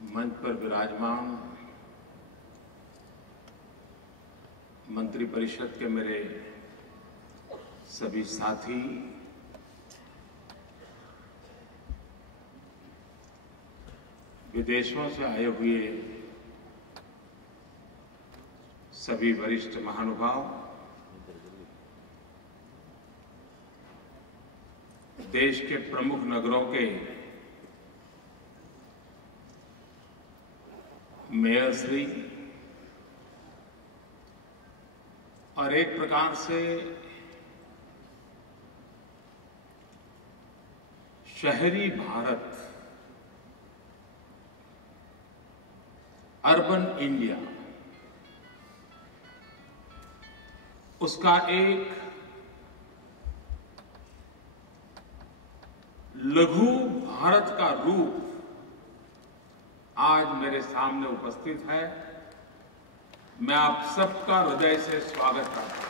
मंच पर विराजमान मंत्रिपरिषद के मेरे सभी साथी, विदेशों से आए हुए सभी वरिष्ठ महानुभाव, देश के प्रमुख नगरों के मेयर श्री और एक प्रकार से शहरी भारत, अर्बन इंडिया, उसका एक लघु भारत का रूप आज मेरे सामने उपस्थित है। मैं आप सबका हृदय से स्वागत करता हूं।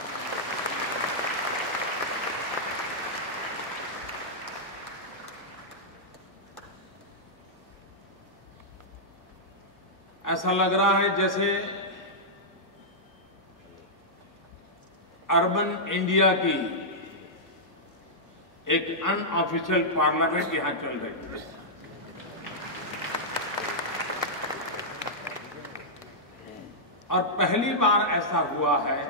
ऐसा लग रहा है जैसे अर्बन इंडिया की एक अनऑफिशियल पार्लियामेंट यहां चल रही है। और पहली बार ऐसा हुआ है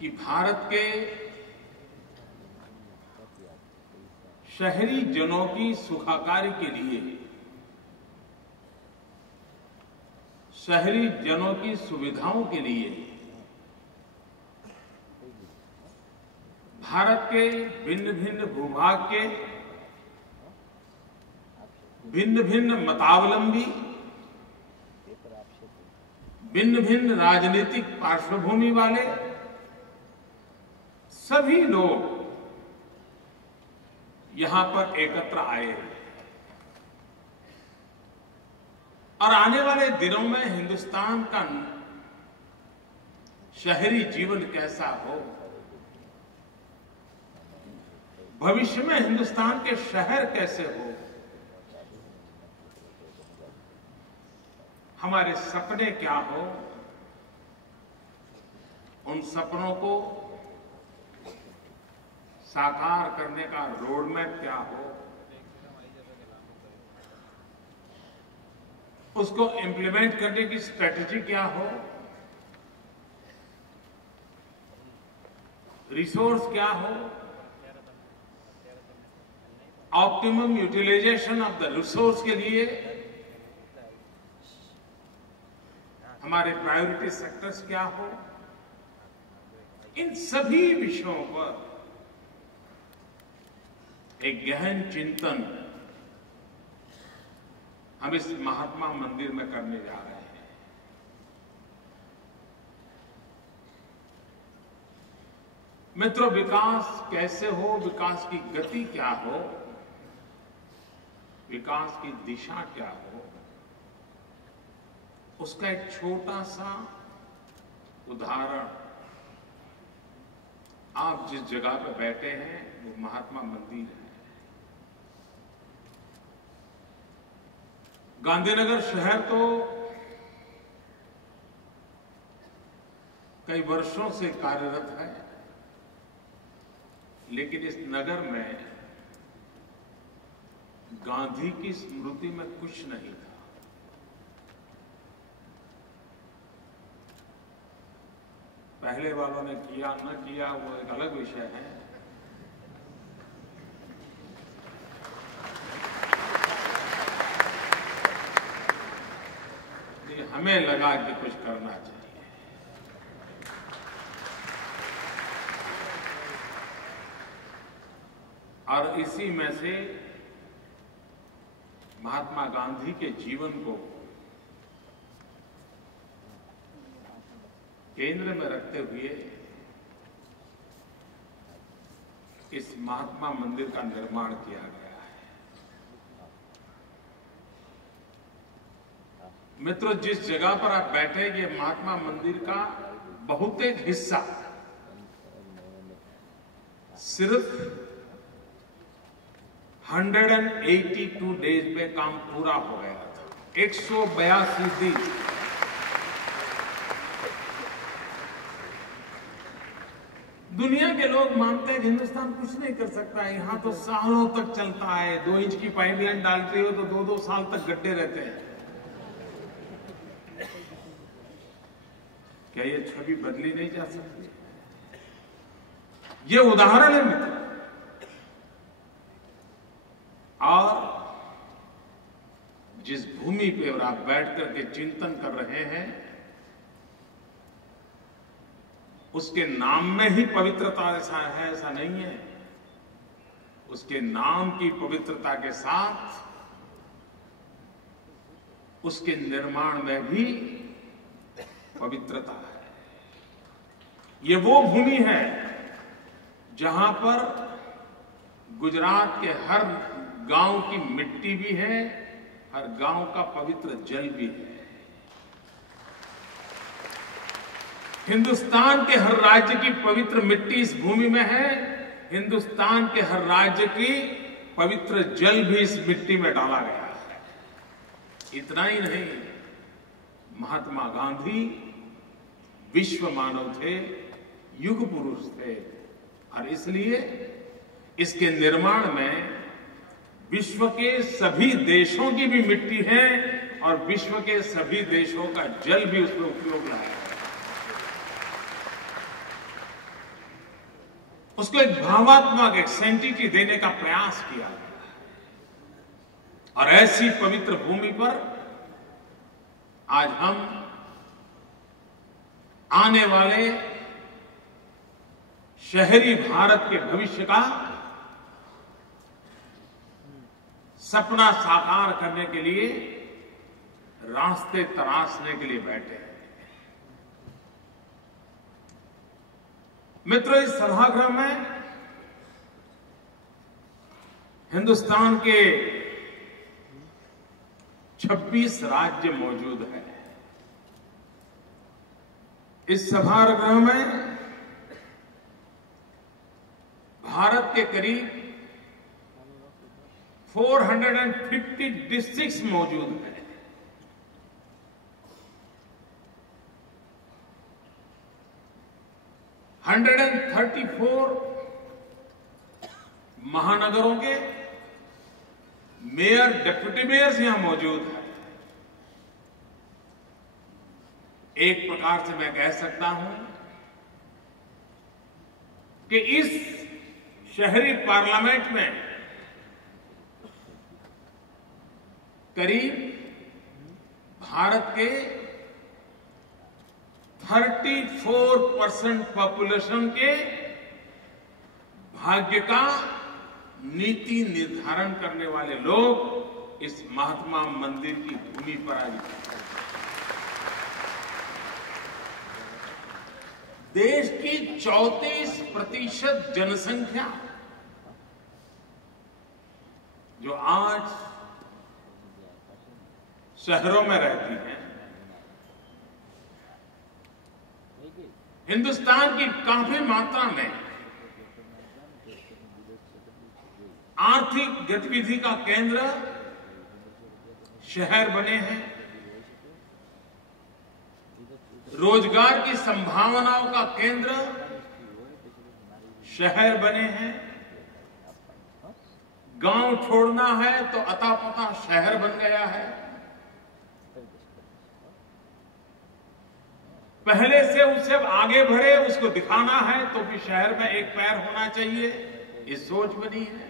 कि भारत के शहरी जनों की सुखाकारी के लिए, शहरी जनों की सुविधाओं के लिए भारत के भिन्न भिन्न भूभाग के भिन्न भिन्न मतावलंबी, भिन्न भिन्न राजनीतिक पार्श्वभूमि वाले सभी लोग यहां पर एकत्र आए हैं। और आने वाले दिनों में हिंदुस्तान का शहरी जीवन कैसा हो, भविष्य में हिंदुस्तान के शहर कैसे हो, हमारे सपने क्या हो, उन सपनों को साकार करने का रोड मैप क्या हो, उसको इंप्लीमेंट करने की स्ट्रेटेजी क्या हो, रिसोर्स क्या हो, optimum utilisation of the resource के लिए हमारे प्रायोरिटी सेक्टर्स क्या हो, इन सभी विषयों पर एक गहन चिंतन हम इस महात्मा मंदिर में करने जा रहे हैं। मित्रों, विकास कैसे हो, विकास की गति क्या हो, विकास की दिशा क्या हो, उसका एक छोटा सा उदाहरण आप जिस जगह पर बैठे हैं वो महात्मा मंदिर है। गांधीनगर शहर तो कई वर्षों से कार्यरत है, लेकिन इस नगर में गांधी की स्मृति में कुछ नहीं था। पहले वालों ने किया न किया वो एक अलग विषय है, लेकिन हमें लगा कि कुछ करना चाहिए। और इसी में से महात्मा गांधी के जीवन को केंद्र में रखते हुए इस महात्मा मंदिर का निर्माण किया गया है। मित्रों, जिस जगह पर आप बैठे, ये महात्मा मंदिर का बहुतेक हिस्सा सिर्फ 182 डेज में काम पूरा हो गया था। 182 दिन। दुनिया के लोग मानते हैं कि हिंदुस्तान कुछ नहीं कर सकता है, यहां तो सालों तक चलता है। 2 इंच की पाइपलाइन डालते हो तो 2-2 साल तक गड्ढे रहते हैं। क्या ये छवि बदली नहीं जा सकती? ये उदाहरण है मित्र। और जिस भूमि पे और आप बैठ करके चिंतन कर रहे हैं, उसके नाम में ही पवित्रता ऐसा है, ऐसा नहीं है। उसके नाम की पवित्रता के साथ उसके निर्माण में भी पवित्रता है। ये वो भूमि है जहां पर गुजरात के हर गांव की मिट्टी भी है, हर गांव का पवित्र जल भी है। हिंदुस्तान के हर राज्य की पवित्र मिट्टी इस भूमि में है। हिंदुस्तान के हर राज्य की पवित्र जल भी इस मिट्टी में डाला गया है। इतना ही नहीं, महात्मा गांधी विश्व मानव थे, युग पुरुष थे, और इसलिए इसके निर्माण में विश्व के सभी देशों की भी मिट्टी है और विश्व के सभी देशों का जल भी उसमें उपयोग लाया है। उसको एक भावात्मक, एक सेंटिटी देने का प्रयास किया गया है। और ऐसी पवित्र भूमि पर आज हम आने वाले शहरी भारत के भविष्य का सपना साकार करने के लिए रास्ते तराशने के लिए बैठे हैं। मित्रों, इस सभागृह में हिंदुस्तान के 26 राज्य मौजूद हैं। इस सभागृह में भारत के करीब 450 डिस्ट्रिक्ट्स मौजूद हैं। हंड्रेड 134 महानगरों के मेयर, डिप्टी मेयर्स यहां मौजूद हैं। एक प्रकार से मैं कह सकता हूं कि इस शहरी पार्लियामेंट में करीब भारत के 34% पॉपुलेशन के भाग्य का नीति निर्धारण करने वाले लोग इस महात्मा मंदिर की भूमि पर आए। देश की 34% जनसंख्या जो आज शहरों में रहती है, हिंदुस्तान की काफी मात्रा में आर्थिक गतिविधि का केंद्र शहर बने हैं। रोजगार की संभावनाओं का केंद्र शहर बने हैं। गांव छोड़ना है तो अतापता शहर बन गया है। पहले से उससे आगे बढ़े, उसको दिखाना है तो भी शहर में एक पैर होना चाहिए, ये सोच बनी है।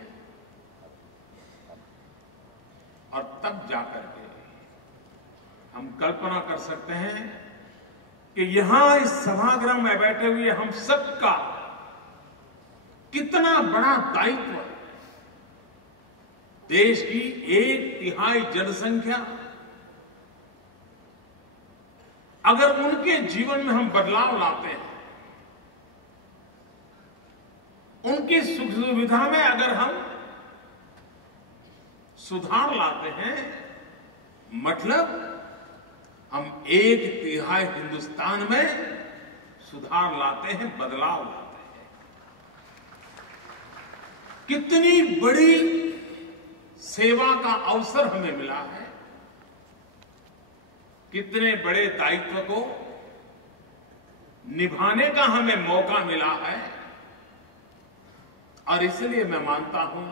और तब जाकर के हम कल्पना कर सकते हैं कि यहां इस सभागृह में बैठे हुए हम सबका कितना बड़ा दायित्व है। देश की 1/3 जनसंख्या अगर उनके जीवन में हम बदलाव लाते हैं, उनकी सुख सुविधा में अगर हम सुधार लाते हैं, मतलब हम 1/3 हिंदुस्तान में सुधार लाते हैं, बदलाव लाते हैं। कितनी बड़ी सेवा का अवसर हमें मिला है, कितने बड़े दायित्व को निभाने का हमें मौका मिला है। और इसलिए मैं मानता हूं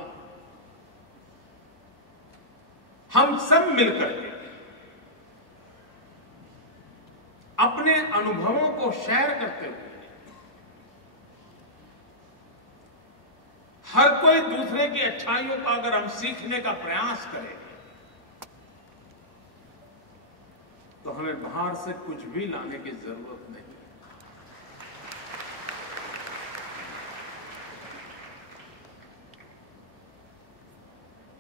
हम सब मिलकर के अपने अनुभवों को शेयर करते हुए हर कोई दूसरे की अच्छाइयों का अगर हम सीखने का प्रयास करें तो हमें बाहर से कुछ भी लाने की जरूरत नहीं।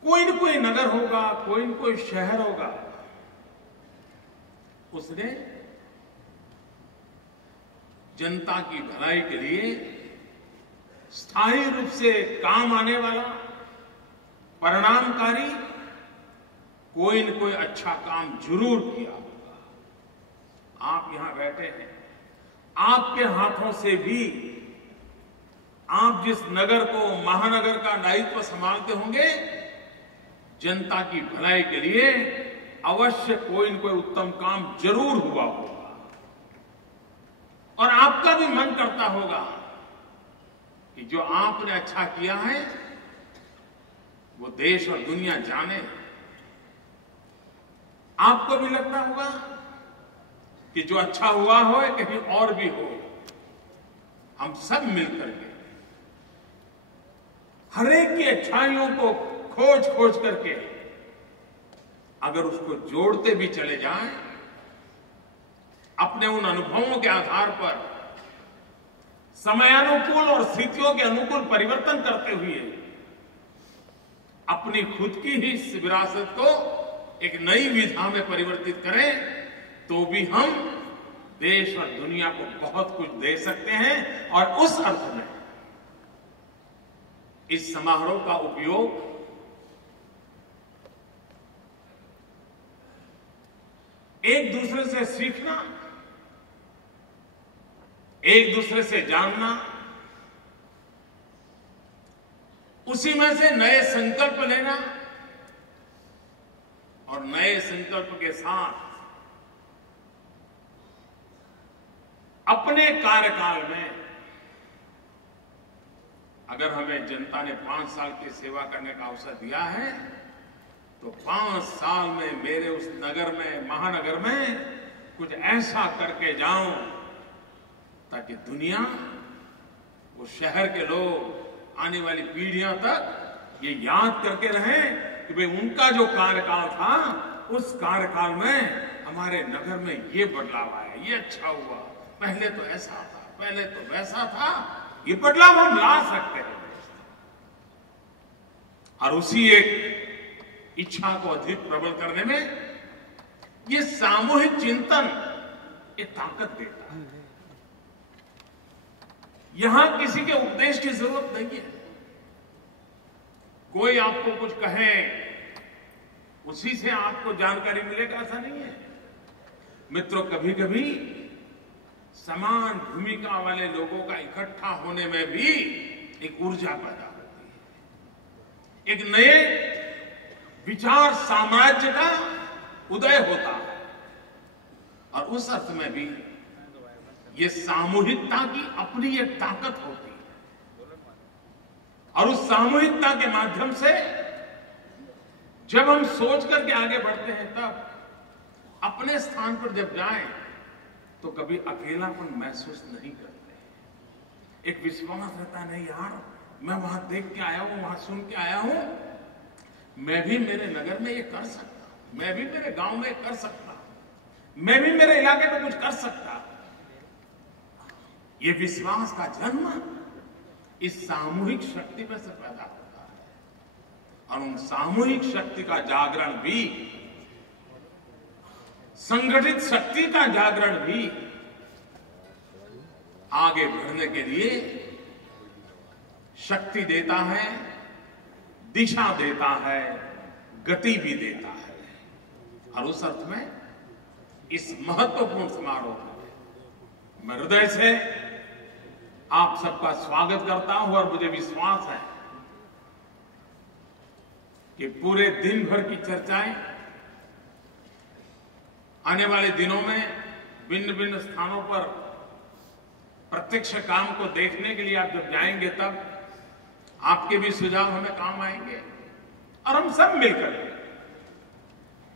कोई न कोई नगर होगा, कोई न कोई शहर होगा, उसने जनता की भलाई के लिए स्थायी रूप से काम आने वाला, परिणामकारी कोई न कोई अच्छा काम जरूर किया होगा। आप यहां बैठे हैं, आपके हाथों से भी आप जिस नगर को, महानगर का दायित्व संभालते होंगे, जनता की भलाई के लिए अवश्य कोई न कोई उत्तम काम जरूर हुआ होगा। और आपका भी मन करता होगा कि जो आपने अच्छा किया है वो देश और दुनिया जाने। आपको भी लगता होगा कि जो अच्छा हुआ हो कहीं और भी हो। हम सब मिलकर के हर एक की अच्छाइयों को खोज खोज करके अगर उसको जोड़ते भी चले जाएं, अपने उन अनुभवों के आधार पर समयानुकूल और स्थितियों के अनुकूल परिवर्तन करते हुए अपनी खुद की ही इस विरासत को एक नई विधा में परिवर्तित करें, तो भी हम देश और दुनिया को बहुत कुछ दे सकते हैं। और उस अर्थ में इस समारोह का उपयोग एक दूसरे से सीखना, एक दूसरे से जानना, उसी में से नए संकल्प लेना और नए संकल्प के साथ अपने कार्यकाल में, अगर हमें जनता ने 5 साल की सेवा करने का अवसर दिया है, तो 5 साल में मेरे उस नगर में, महानगर में कुछ ऐसा करके जाऊं ताकि दुनिया, वो शहर के लोग, आने वाली पीढ़ियां तक ये याद करके रहें कि भाई उनका जो कार्यकाल था, उस कार्यकाल में हमारे नगर में ये बदलाव आया, ये अच्छा हुआ, पहले तो ऐसा था, पहले तो वैसा था, ये बदलाव हम ला सकते हैं। और उसी एक इच्छा को अधिक प्रबल करने में ये सामूहिक चिंतन ये ताकत देता है। यहां किसी के उपदेश की जरूरत नहीं है। कोई आपको कुछ कहे, उसी से आपको जानकारी मिलेगा, ऐसा नहीं है। मित्रों, कभी कभी समान भूमिका वाले लोगों का इकट्ठा होने में भी एक ऊर्जा पैदा होती है, एक नए विचार साम्राज्य का उदय होता है। और उस अर्थ में भी ये सामूहिकता की अपनी एक ताकत होती है। और उस सामूहिकता के माध्यम से जब हम सोच करके आगे बढ़ते हैं, तब अपने स्थान पर जब जाएं तो कभी अकेलापन महसूस नहीं करते। एक विश्वास रहता है, नहीं यार, मैं वहां देख के आया हूं, वहां सुन के आया हूं, मैं भी मेरे नगर में ये कर सकता हूं, मैं भी मेरे गांव में कर सकता हूं, मैं भी मेरे इलाके में कुछ कर सकता हूं। ये विश्वास का जन्म इस सामूहिक शक्ति में से पैदा होता है। और उन सामूहिक शक्ति का जागरण भी, संगठित शक्ति का जागरण भी आगे बढ़ने के लिए शक्ति देता है, दिशा देता है, गति भी देता है। और उस अर्थ में इस महत्वपूर्ण समारोह में मैं हृदय से आप सबका स्वागत करता हूं। और मुझे विश्वास है कि पूरे दिन भर की चर्चाएं आने वाले दिनों में भिन्न भिन्न स्थानों पर प्रत्यक्ष काम को देखने के लिए आप जब जाएंगे तब आपके भी सुझाव हमें काम आएंगे और हम सब मिलकर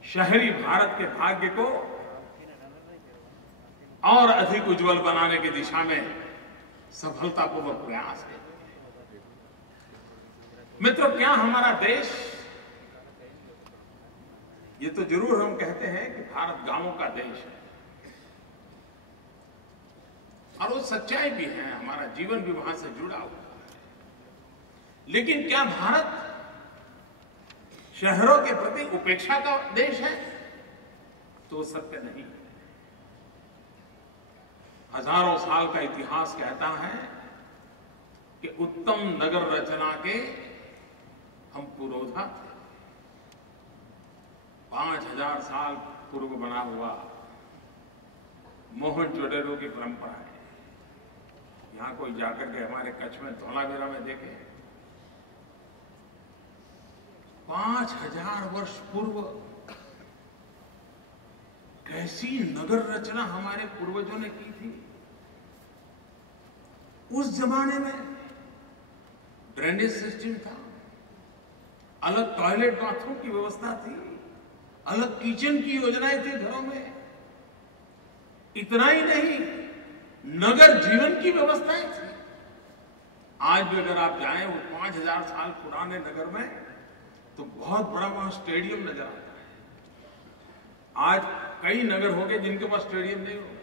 शहरी भारत के भाग्य को और अधिक उज्जवल बनाने की दिशा में सफलतापूर्वक प्रयास है। मित्रों, क्या हमारा देश, ये तो जरूर हम कहते हैं कि भारत गांवों का देश है और वो सच्चाई भी है, हमारा जीवन भी वहां से जुड़ा हुआ है। लेकिन क्या भारत शहरों के प्रति उपेक्षा का देश है? तो सत्य नहीं। हजारों साल का इतिहास कहता है कि उत्तम नगर रचना के हम पुरोधा थे। 5000 साल पूर्व बना हुआ मोहनजोदड़ो की परंपरा है। यहां कोई जाकर के हमारे कच्छ में धौलावीरा में देखे, 5000 वर्ष पूर्व कैसी नगर रचना हमारे पूर्वजों ने की थी। उस जमाने में ड्रेनेज सिस्टम था, अलग टॉयलेट बाथरूम की व्यवस्था थी, अलग किचन की योजनाएं थी घरों में। इतना ही नहीं, नगर जीवन की व्यवस्थाएं थी। आज भी अगर आप जाएं वो 5000 साल पुराने नगर में, तो बहुत बड़ा वहां स्टेडियम नजर आता है। आज कई नगर हो गए जिनके पास स्टेडियम नहीं होगा।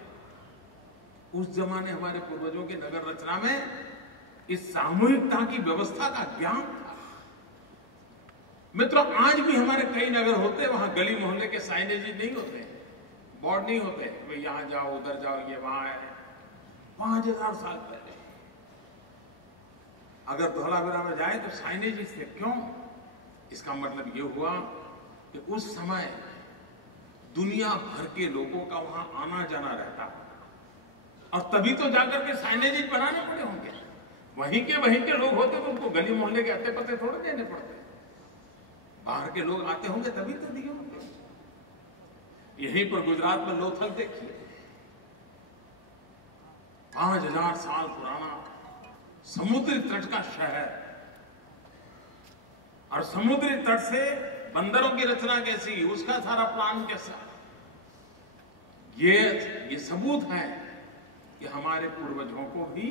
उस जमाने हमारे पूर्वजों की नगर रचना में इस सामूहिकता की व्यवस्था का ज्ञान था। मित्रों, आज भी हमारे कई नगर होते, वहां गली मोहल्ले के साइनेज नहीं होते, बोर्ड नहीं होते, भाई यहां जाओ उधर जाओ, ये वहां है। 5000 साल पहले अगर धौलावीरा में जाए तो साइनेज थे। क्यों? इसका मतलब ये हुआ कि उस समय दुनिया भर के लोगों का वहां आना जाना रहता, और तभी तो जाकर के साइनेज बनाने पड़े होंगे। वहीं के लोग होते तो उनको गली मोहल्ले के अत्ते पत्ते थोड़े देने पड़ते। बाहर के लोग आते होंगे तभी तो दिए होंगे। यहीं पर गुजरात में लोथल देखिए, 5000 साल पुराना समुद्री तट का शहर, और समुद्री तट से बंदरों की रचना कैसी, उसका सारा प्लान कैसा। ये सबूत है कि हमारे पूर्वजों को भी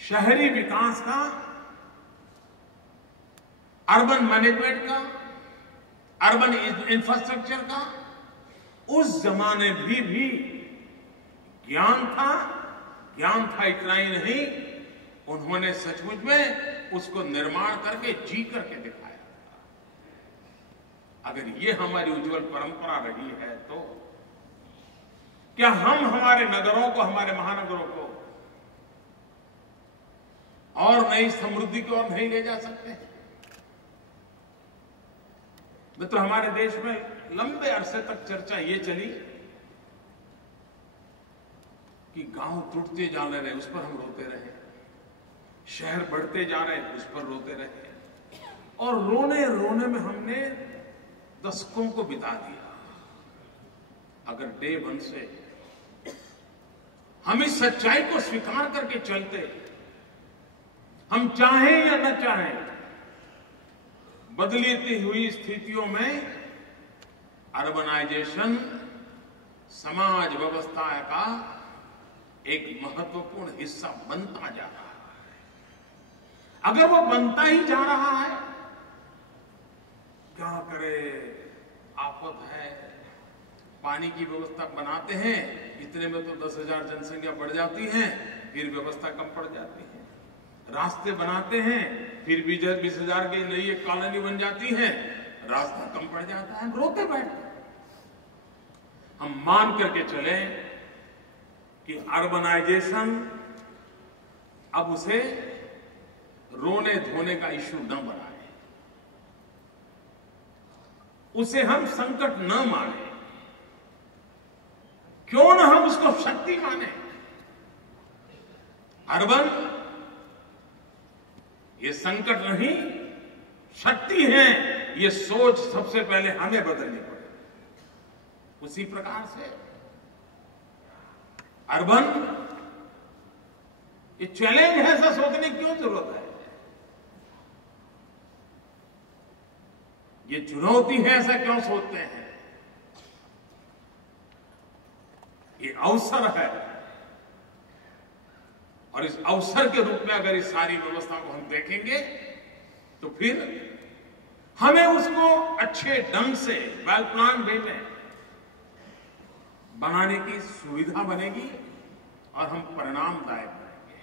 शहरी विकास का, अर्बन मैनेजमेंट का, अर्बन इंफ्रास्ट्रक्चर का उस जमाने भी ज्ञान था। ज्ञान था इतना ही नहीं, उन्होंने सचमुच में उसको निर्माण करके जी करके दिखाया। अगर ये हमारी उज्जवल परंपरा रही है तो क्या हम हमारे नगरों को, हमारे महानगरों को और नई समृद्धि की ओर नहीं ले जा सकते? मित्रों, हमारे देश में लंबे अरसे तक चर्चा ये चली कि गांव टूटते जा रहे, उस पर हम रोते रहे, शहर बढ़ते जा रहे, उस पर रोते रहे, और रोने रोने में हमने दशकों को बिता दिया। अगर डे वन से हम इस सच्चाई को स्वीकार करके चलते, हम चाहें या न चाहें, बदलती हुई स्थितियों में अर्बनाइजेशन समाज व्यवस्था का एक महत्वपूर्ण हिस्सा बनता जा रहा है। अगर वो बनता ही जा रहा है, क्या करे, आफत है। पानी की व्यवस्था बनाते हैं, इतने में तो 10,000 जनसंख्या बढ़ जाती है, फिर व्यवस्था कम पड़ जाती है। रास्ते बनाते हैं, फिर भी 20,000 की नई एक कॉलोनी बन जाती है, रास्ता कम पड़ जाता है, रोते बैठते। हम मान करके चले कि अर्बनाइजेशन अब उसे रोने धोने का इश्यू न बनाए, उसे हम संकट न माने, क्यों न हम उसको शक्ति माने। अर्बन ये संकट नहीं, शक्ति हैं, ये सोच सबसे पहले हमें बदलनी पड़ेगी। उसी प्रकार से अर्बन, ये चैलेंज है, ऐसा सोचने की क्यों जरूरत है? ये चुनौती है, ऐसा क्यों सोचते हैं? ये अवसर है, और इस अवसर के रूप में अगर इस सारी व्यवस्था को हम देखेंगे तो फिर हमें उसको अच्छे ढंग से वेल प्लान वे में बनाने की सुविधा बनेगी और हम परिणामदायक बनेंगे।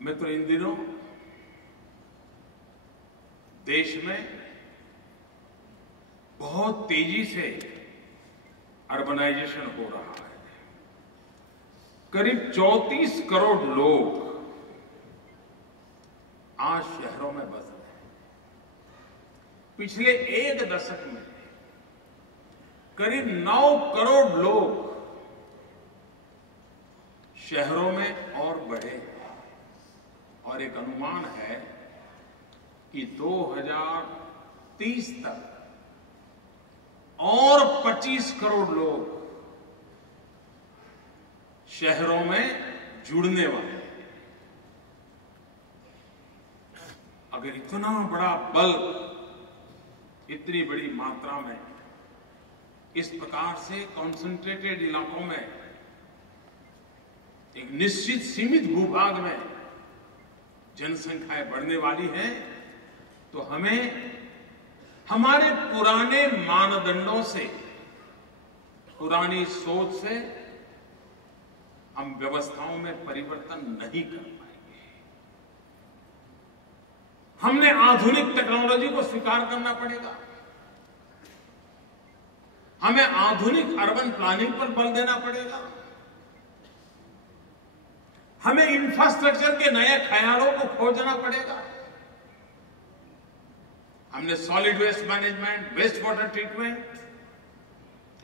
मित्र, इन दिनों देश में बहुत तेजी से अर्बनाइजेशन हो रहा है। करीब 34 करोड़ लोग आज शहरों में बस रहे हैं। पिछले एक दशक में करीब 9 करोड़ लोग शहरों में और बढ़े हैं, और एक अनुमान है कि 2030 तक और 25 करोड़ लोग शहरों में जुड़ने वाले हैं। अगर इतना बड़ा बल, इतनी बड़ी मात्रा में इस प्रकार से कॉन्सेंट्रेटेड इलाकों में, एक निश्चित सीमित भूभाग में जनसंख्याएं बढ़ने वाली हैं, तो हमें हमारे पुराने मानदंडों से, पुरानी सोच से हम व्यवस्थाओं में परिवर्तन नहीं कर पाएंगे। हमने आधुनिक टेक्नोलॉजी को स्वीकार करना पड़ेगा। हमें आधुनिक अर्बन प्लानिंग पर बल देना पड़ेगा। हमें इंफ्रास्ट्रक्चर के नए ख्यालों को खोजना पड़ेगा। हमने solid waste management, waste water treatment,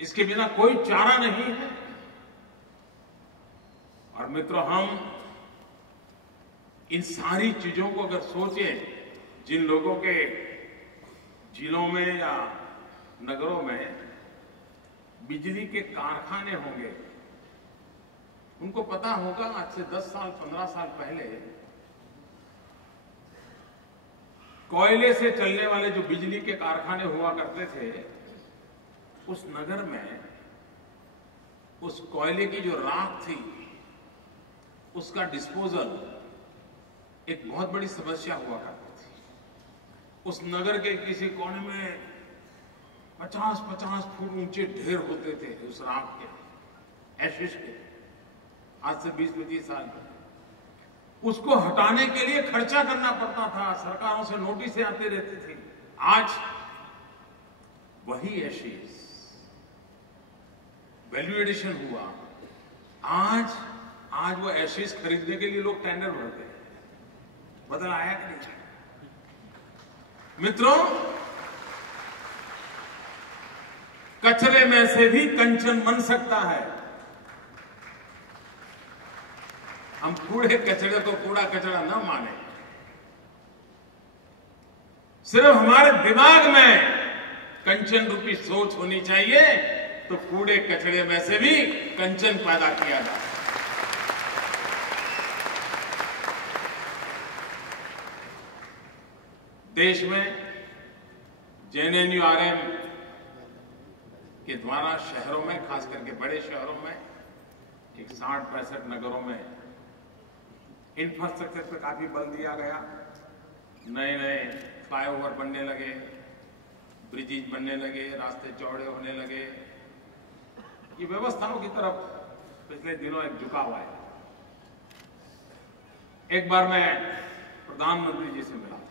इसके बिना कोई चारा नहीं है। और मित्रों, हम इन सारी चीजों को अगर सोचें, जिन लोगों के जिलों में या नगरों में बिजली के कारखाने होंगे, उनको पता होगा आज से 10 साल 15 साल पहले कोयले से चलने वाले जो बिजली के कारखाने हुआ करते थे, उस नगर में उस कोयले की जो राख थी, उसका डिस्पोजल एक बहुत बड़ी समस्या हुआ करती थी। उस नगर के किसी कोने में 50-50 फुट ऊंचे ढेर होते थे उस राख के, एशिश के। आज से 20-25 साल पहले उसको हटाने के लिए खर्चा करना पड़ता था, सरकारों से नोटिसें आती रहती थी। आज वही एशिश वैल्यू एडिशन हुआ। आज वो एशिश खरीदने के लिए लोग टेंडर भरते हैं। बदल आया कि नहीं? मित्रों, कचरे में से भी कंचन बन सकता है। हम कूड़े कचरे को कूड़ा कचरा न माने। सिर्फ हमारे दिमाग में कंचन रूपी सोच होनी चाहिए, तो कूड़े कचरे में से भी कंचन पैदा किया जा सकता है। देश में JNNURM के द्वारा शहरों में, खास करके बड़े शहरों में, एक 60-65 नगरों में इंफ्रास्ट्रक्चर पे काफी बल दिया गया। नए नए फ्लाईओवर बनने लगे, ब्रिजेज बनने लगे, रास्ते चौड़े होने लगे। ये व्यवस्थाओं की तरफ पिछले दिनों एक झुकाव आया। एक बार मैं प्रधानमंत्री जी से मिला था।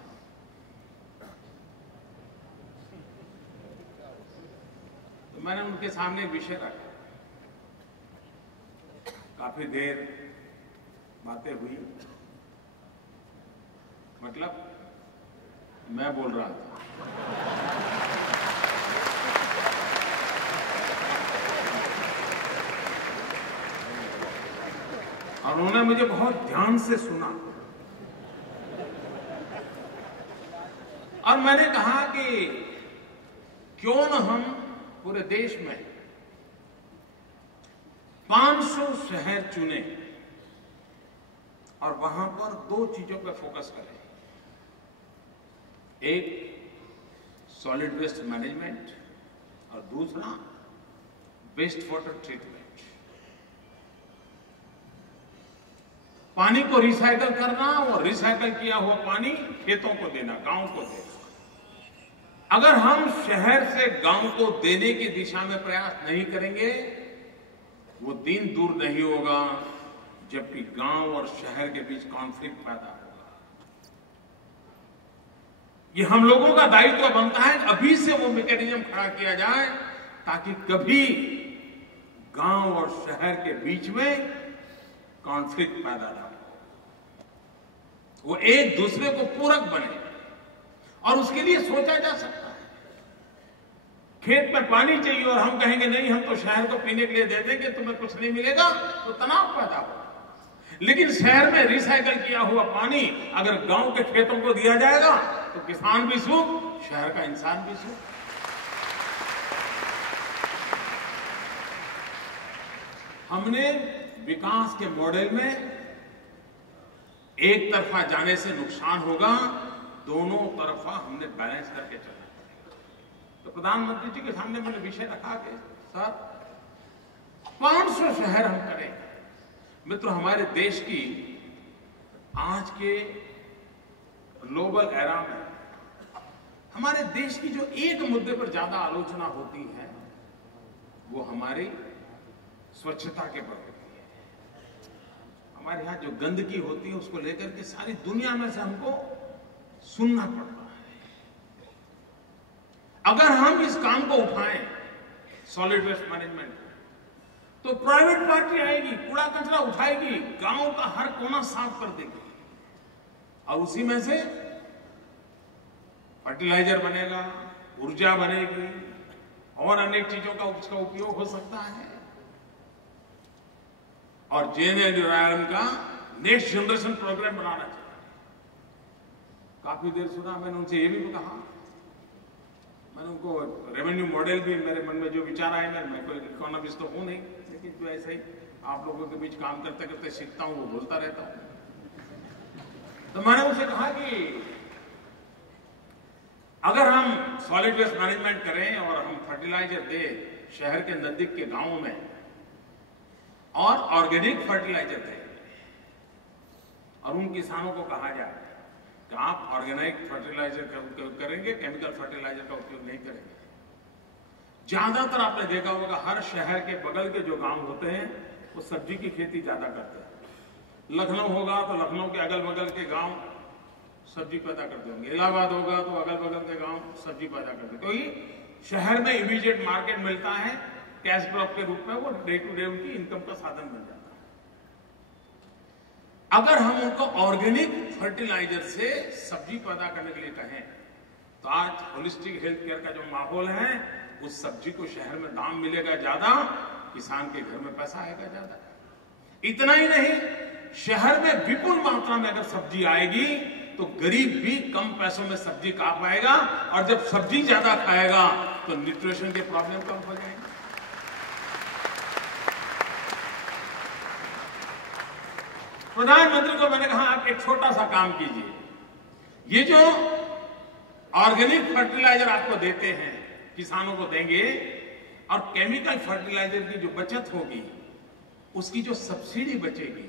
तो मैंने उनके सामने एक विषय रखा। काफी देर बातें हुई, मतलब मैं बोल रहा था। और उन्होंने मुझे बहुत ध्यान से सुना। और मैंने कहा कि क्यों न हम पूरे देश में 500 शहर चुने और वहां पर 2 चीजों पर फोकस करें। एक सॉलिड वेस्ट मैनेजमेंट और दूसरा वेस्ट वाटर ट्रीटमेंट। पानी को रिसाइकल करना और रिसाइकल किया हुआ पानी खेतों को देना, गांव को देना। अगर हम शहर से गांव को देने की दिशा में प्रयास नहीं करेंगे, वो दिन दूर नहीं होगा जबकि गांव और शहर के बीच कॉन्फ्लिक्ट पैदा होगा। ये हम लोगों का दायित्व बनता है अभी से वो मैकेनिज्म खड़ा किया जाए ताकि कभी गांव और शहर के बीच में कॉन्फ्लिक्ट पैदा ना हो, वो एक दूसरे को पूरक बने। और उसके लिए सोचा जा सकता है। खेत में पानी चाहिए और हम कहेंगे नहीं, हम तो शहर को पीने के लिए दे देंगे, तुम्हें कुछ नहीं मिलेगा, तो तनाव पैदा होगा। लेकिन शहर में रिसाइकल किया हुआ पानी अगर गांव के खेतों को दिया जाएगा तो किसान भी सुख, शहर का इंसान भी सुख। हमने विकास के मॉडल में एक तरफा जाने से नुकसान होगा, दोनों तरफा हमने बैलेंस करके चलना पड़ेगा। तो प्रधानमंत्री जी के सामने मैंने विषय रखा कि सर 500 शहर हम करें। मित्रों, हमारे देश की आज के ग्लोबल एरा में हमारे देश की जो एक मुद्दे पर ज्यादा आलोचना होती है वो हमारी स्वच्छता के प्रति है। हमारे यहां जो गंदगी होती है उसको लेकर के सारी दुनिया में से हमको सुनना पड़ता है। अगर हम इस काम को उठाएं, सॉलिड वेस्ट मैनेजमेंट, तो प्राइवेट पार्टी आएगी, कूड़ा कचरा उठाएगी, गांव का हर कोना साफ कर देगी और उसी में से फर्टिलाइजर बनेगा, ऊर्जा बनेगी और अनेक चीजों का उसका उपयोग हो सकता है। और जेएनएलयूआईएम का नेक्स्ट जनरेशन प्रोग्राम बनाना चाहिए। काफी देर सुना, मैंने उनसे ये भी कहा, मैंने उनको रेवेन्यू मॉडल भी मेरे मन में जो विचार आए, मैं कोई इकोनॉमिस्ट तो हूं नहीं, लेकिन जो ऐसे ही आप लोगों के बीच काम करते करते सीखता हूं वो बोलता रहता हूं। तो मैंने उनसे कहा कि अगर हम सॉलिड वेस्ट मैनेजमेंट करें और हम फर्टिलाइजर दें शहर के नजदीक के गांवों में और ऑर्गेनिक फर्टिलाइजर दें और उन किसानों को कहा जाए कि आप ऑर्गेनिक फर्टिलाइजर का उपयोग करेंगे, केमिकल फर्टिलाइजर का उपयोग नहीं करेंगे। ज्यादातर आपने देखा होगा हर शहर के बगल के जो गांव होते हैं वो सब्जी की खेती ज्यादा करते हैं। लखनऊ होगा तो लखनऊ के अगल बगल के गांव सब्जी पैदा करते होंगे, इलाहाबाद होगा तो अगल बगल के गांव सब्जी पैदा करते, क्योंकि शहर में इमीडिएट मार्केट मिलता है, कैश क्रॉप के रूप में वो डे टू डे उनकी इनकम का साधन बन जाता है। अगर हम उनको ऑर्गेनिक फर्टिलाइजर से सब्जी पैदा करने के लिए कहें तो आज होलिस्टिक हेल्थ केयर का जो माहौल है, उस सब्जी को शहर में दाम मिलेगा ज्यादा, किसान के घर में पैसा आएगा ज्यादा। इतना ही नहीं, शहर में विपुल मात्रा में अगर सब्जी आएगी तो गरीब भी कम पैसों में सब्जी खा पाएगा और जब सब्जी ज्यादा खाएगा तो न्यूट्रिशन के प्रॉब्लम कम हो जाएंगे। प्रधानमंत्री को मैंने कहा आप एक छोटा सा काम कीजिए, ये जो ऑर्गेनिक फर्टिलाइजर आपको देते हैं, किसानों को देंगे और केमिकल फर्टिलाइजर की जो बचत होगी उसकी जो सब्सिडी बचेगी,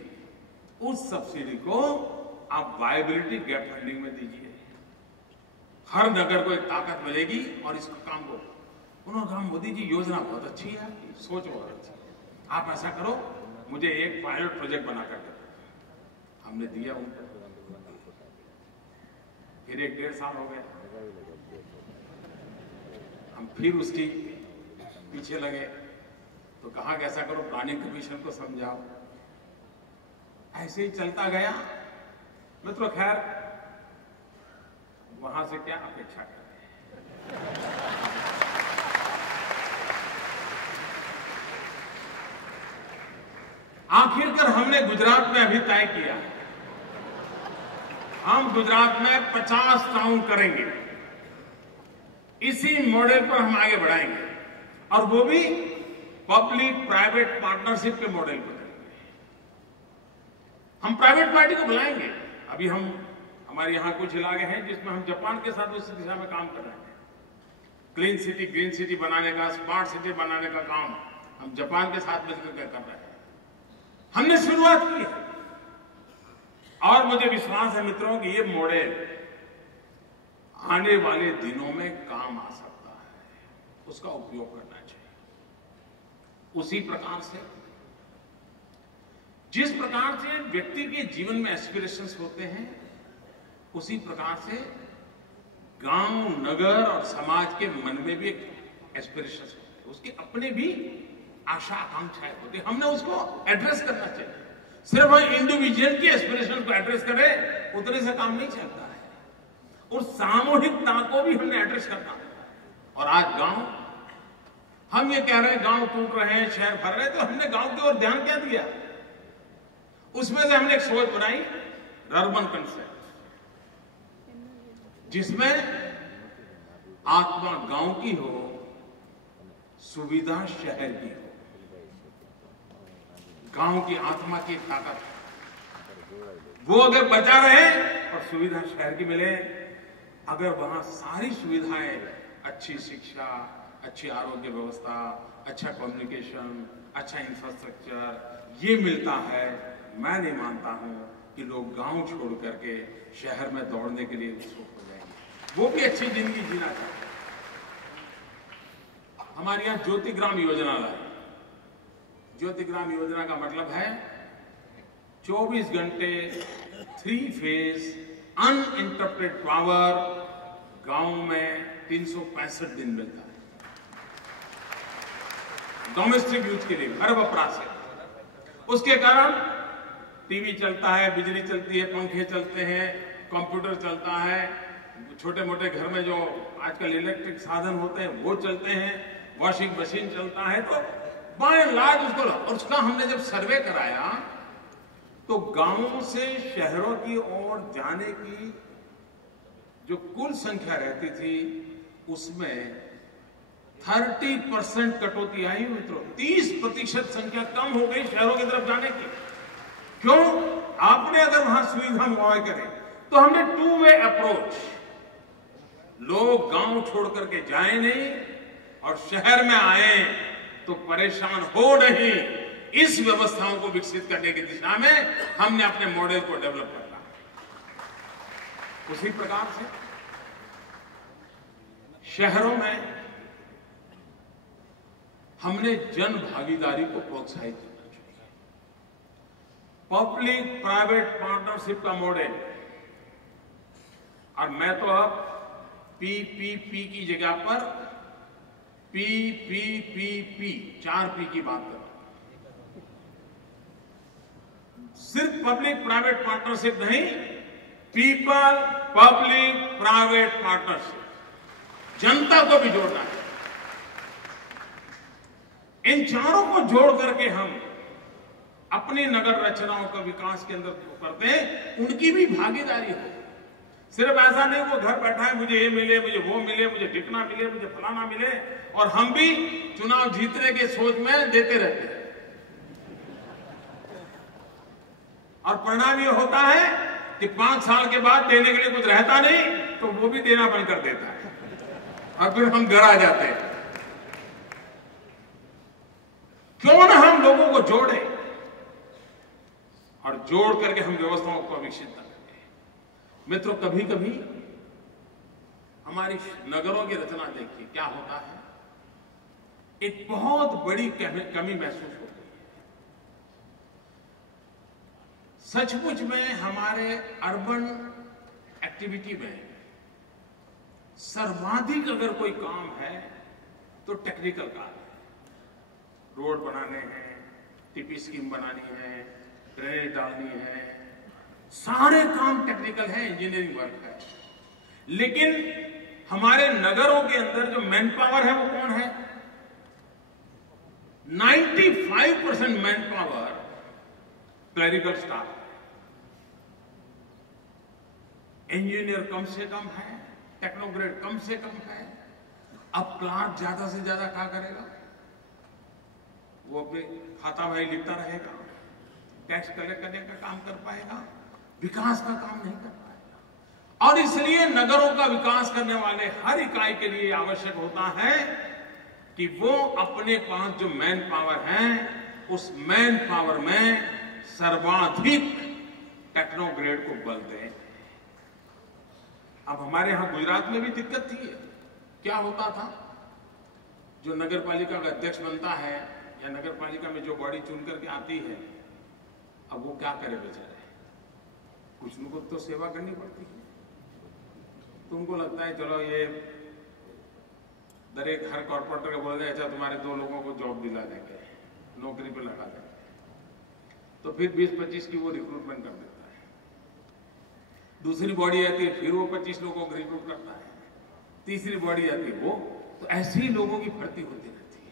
उस सब्सिडी को आप वायबिलिटी गैप फंडिंग में दीजिए। हर नगर को एक ताकत मिलेगी और इस काम को उन्होंने कहा मोदी जी योजना बहुत अच्छी है, सोच बहुत अच्छी है, आप ऐसा करो मुझे एक पायलट प्रोजेक्ट बनाकर दो। हमने दिया उनको, फिर 1-1.5 साल हो गया, हम फिर उसकी पीछे लगे तो कहा कि ऐसा करो प्लानिंग कमीशन को समझाओ। ऐसे ही चलता गया। मित्रों, खैर वहां से क्या अपेक्षा करें। आखिरकार हमने गुजरात में अभी तय किया, हम गुजरात में 50 टाउन करेंगे। इसी मॉडल पर हम आगे बढ़ाएंगे और वो भी पब्लिक प्राइवेट पार्टनरशिप के मॉडल पर करेंगे। हम प्राइवेट पार्टी को बुलाएंगे। अभी हमारे यहां कुछ इलाके हैं जिसमें हम जापान के साथ उस दिशा में काम कर रहे हैं। क्लीन सिटी, ग्रीन सिटी बनाने का, स्मार्ट सिटी बनाने का काम हम जापान के साथ मिलकर कर रहे हैं। हमने शुरुआत की है और मुझे विश्वास है मित्रों कि ये मॉडल आने वाले दिनों में काम आ सकता है। उसका उपयोग करना चाहिए। उसी प्रकार से जिस प्रकार से व्यक्ति के जीवन में एस्पिरेशंस होते हैं, उसी प्रकार से गांव, नगर और समाज के मन में भी एक एस्पिरेशंस होते हैं। उसके अपने भी आशा आकांक्षाएं होती है। हमने उसको एड्रेस करना चाहिए। सिर्फ हम इंडिविजुअल की एस्पिरेशन को एड्रेस करें उतने से काम नहीं चलता है। और सामूहिकता को भी हमने एड्रेस करना है। और आज गांव, हम ये कह रहे हैं गांव टूट रहे हैं, शहर भर रहे हैं, तो हमने गांव की ओर ध्यान क्या दिया? उसमें से हमने एक सोच बनाई, अर्बन कंसेप्ट, जिसमें आत्मा गांव की हो, सुविधा शहर की हो। गांव की आत्मा की ताकत वो अगर बचा रहे और सुविधा शहर की मिले, अगर वहां सारी सुविधाएं, अच्छी शिक्षा, अच्छी आरोग्य व्यवस्था, अच्छा कम्युनिकेशन, अच्छा इंफ्रास्ट्रक्चर, ये मिलता है, मैं नहीं मानता हूं कि लोग गांव छोड़ करके शहर में दौड़ने के लिए उत्सुक हो जाएंगे। वो भी अच्छी जिंदगी जीना चाहते हैं। हमारे यहां ज्योतिग्राम योजना है। ज्योतिग्राम योजना का मतलब है 24 घंटे 3 फेज अनइंटरप्टेड पावर गांव में 365 दिन मिलता है डोमेस्टिक यूज के लिए, घर वपराश से। उसके कारण टीवी चलता है, बिजली चलती है, पंखे चलते हैं, कंप्यूटर चलता है, छोटे मोटे घर में जो आजकल इलेक्ट्रिक साधन होते हैं वो चलते हैं, वॉशिंग मशीन चलता है। तो बाय एंड लार्ज उसको, और उसका हमने जब सर्वे कराया तो गांवों से शहरों की ओर जाने की जो कुल संख्या रहती थी उसमें 30% कटौती आई मित्रों। 30% संख्या कम हो गई शहरों की तरफ जाने की। क्यों? आपने अगर वहां सुविधा मुहैया करें तो हमने 2 वे अप्रोच, लोग गांव छोड़ करके जाए नहीं और शहर में आए तो परेशान हो नहीं, इस व्यवस्थाओं को विकसित करने की दिशा में हमने अपने मॉडल को डेवलप करना। उसी प्रकार से शहरों में हमने जन भागीदारी को प्रोत्साहित करना चाहिए। पब्लिक प्राइवेट पार्टनरशिप का मॉडल, और मैं तो अब PPP की जगह पर PPPP 4 P की बात कर रहा हूं। सिर्फ पब्लिक प्राइवेट पार्टनरशिप नहीं, पीपल पब्लिक प्राइवेट पार्टनरशिप, जनता को भी जोड़ना है। इन चारों को जोड़ करके हम अपनी नगर रचनाओं का विकास के अंदर करते हैं, उनकी भी भागीदारी हो। सिर्फ ऐसा नहीं वो घर बैठा है, मुझे ये मिले, मुझे वो मिले, मुझे टिकना मिले, मुझे फलाना मिले, और हम भी चुनाव जीतने के सोच में देते रहते हैं। और परिणाम ये होता है कि 5 साल के बाद देने के लिए कुछ रहता नहीं, तो वो भी देना बंद कर देता है और फिर हम घर आ जाते हैं। क्यों ना हम लोगों को जोड़े और जोड़ करके हम व्यवस्थाओं को विकसित करें। मित्रों, कभी कभी हमारी नगरों की रचना देखिए क्या होता है, एक बहुत बड़ी कमी महसूस होती है। सचमुच में हमारे अर्बन एक्टिविटी में सर्वाधिक अगर कोई काम है तो टेक्निकल काम है। रोड बनाने हैं, टीपी स्कीम बनानी है, ड्रेनेज डालनी है, सारे काम टेक्निकल है, इंजीनियरिंग वर्क है। लेकिन हमारे नगरों के अंदर जो मैन पावर है वो कौन है? 95% मैन पावर क्लरिकल स्टाफ है। इंजीनियर कम से कम है, टेक्नोक्रेट कम से कम है, अब क्लार्क ज्यादा से ज्यादा क्या करेगा? वो अपने खाता भाई लिखता रहेगा, टैक्स कलेक्ट करने का काम कर पाएगा, विकास का काम नहीं कर पाएगा। और इसलिए नगरों का विकास करने वाले हर इकाई के लिए आवश्यक होता है कि वो अपने पास जो मैन पावर है, उस मैन पावर में सर्वाधिक टेक्नोग्रेड को बल दें। अब हमारे यहां गुजरात में भी दिक्कत थी। क्या होता था? जो नगर पालिका का अध्यक्ष बनता है या नगर पालिका में जो बॉडी चुन करके आती है, अब वो क्या करे बेचारे? कुछ लोगों को तो सेवा करनी पड़ती है। तुमको लगता है चलो ये दरेक हर कॉर्पोरेटर को बोल दे, अच्छा तुम्हारे 2 लोगों को जॉब दिला देंगे, नौकरी पे लगा देंगे, तो फिर 20-25 की वो रिक्रूटमेंट कर देता है। दूसरी बॉडी आती है, फिर वो 25 लोगों को रिक्रूट करता है। तीसरी बॉडी आती है, वो तो ऐसे ही लोगों की भर्ती होती रहती है।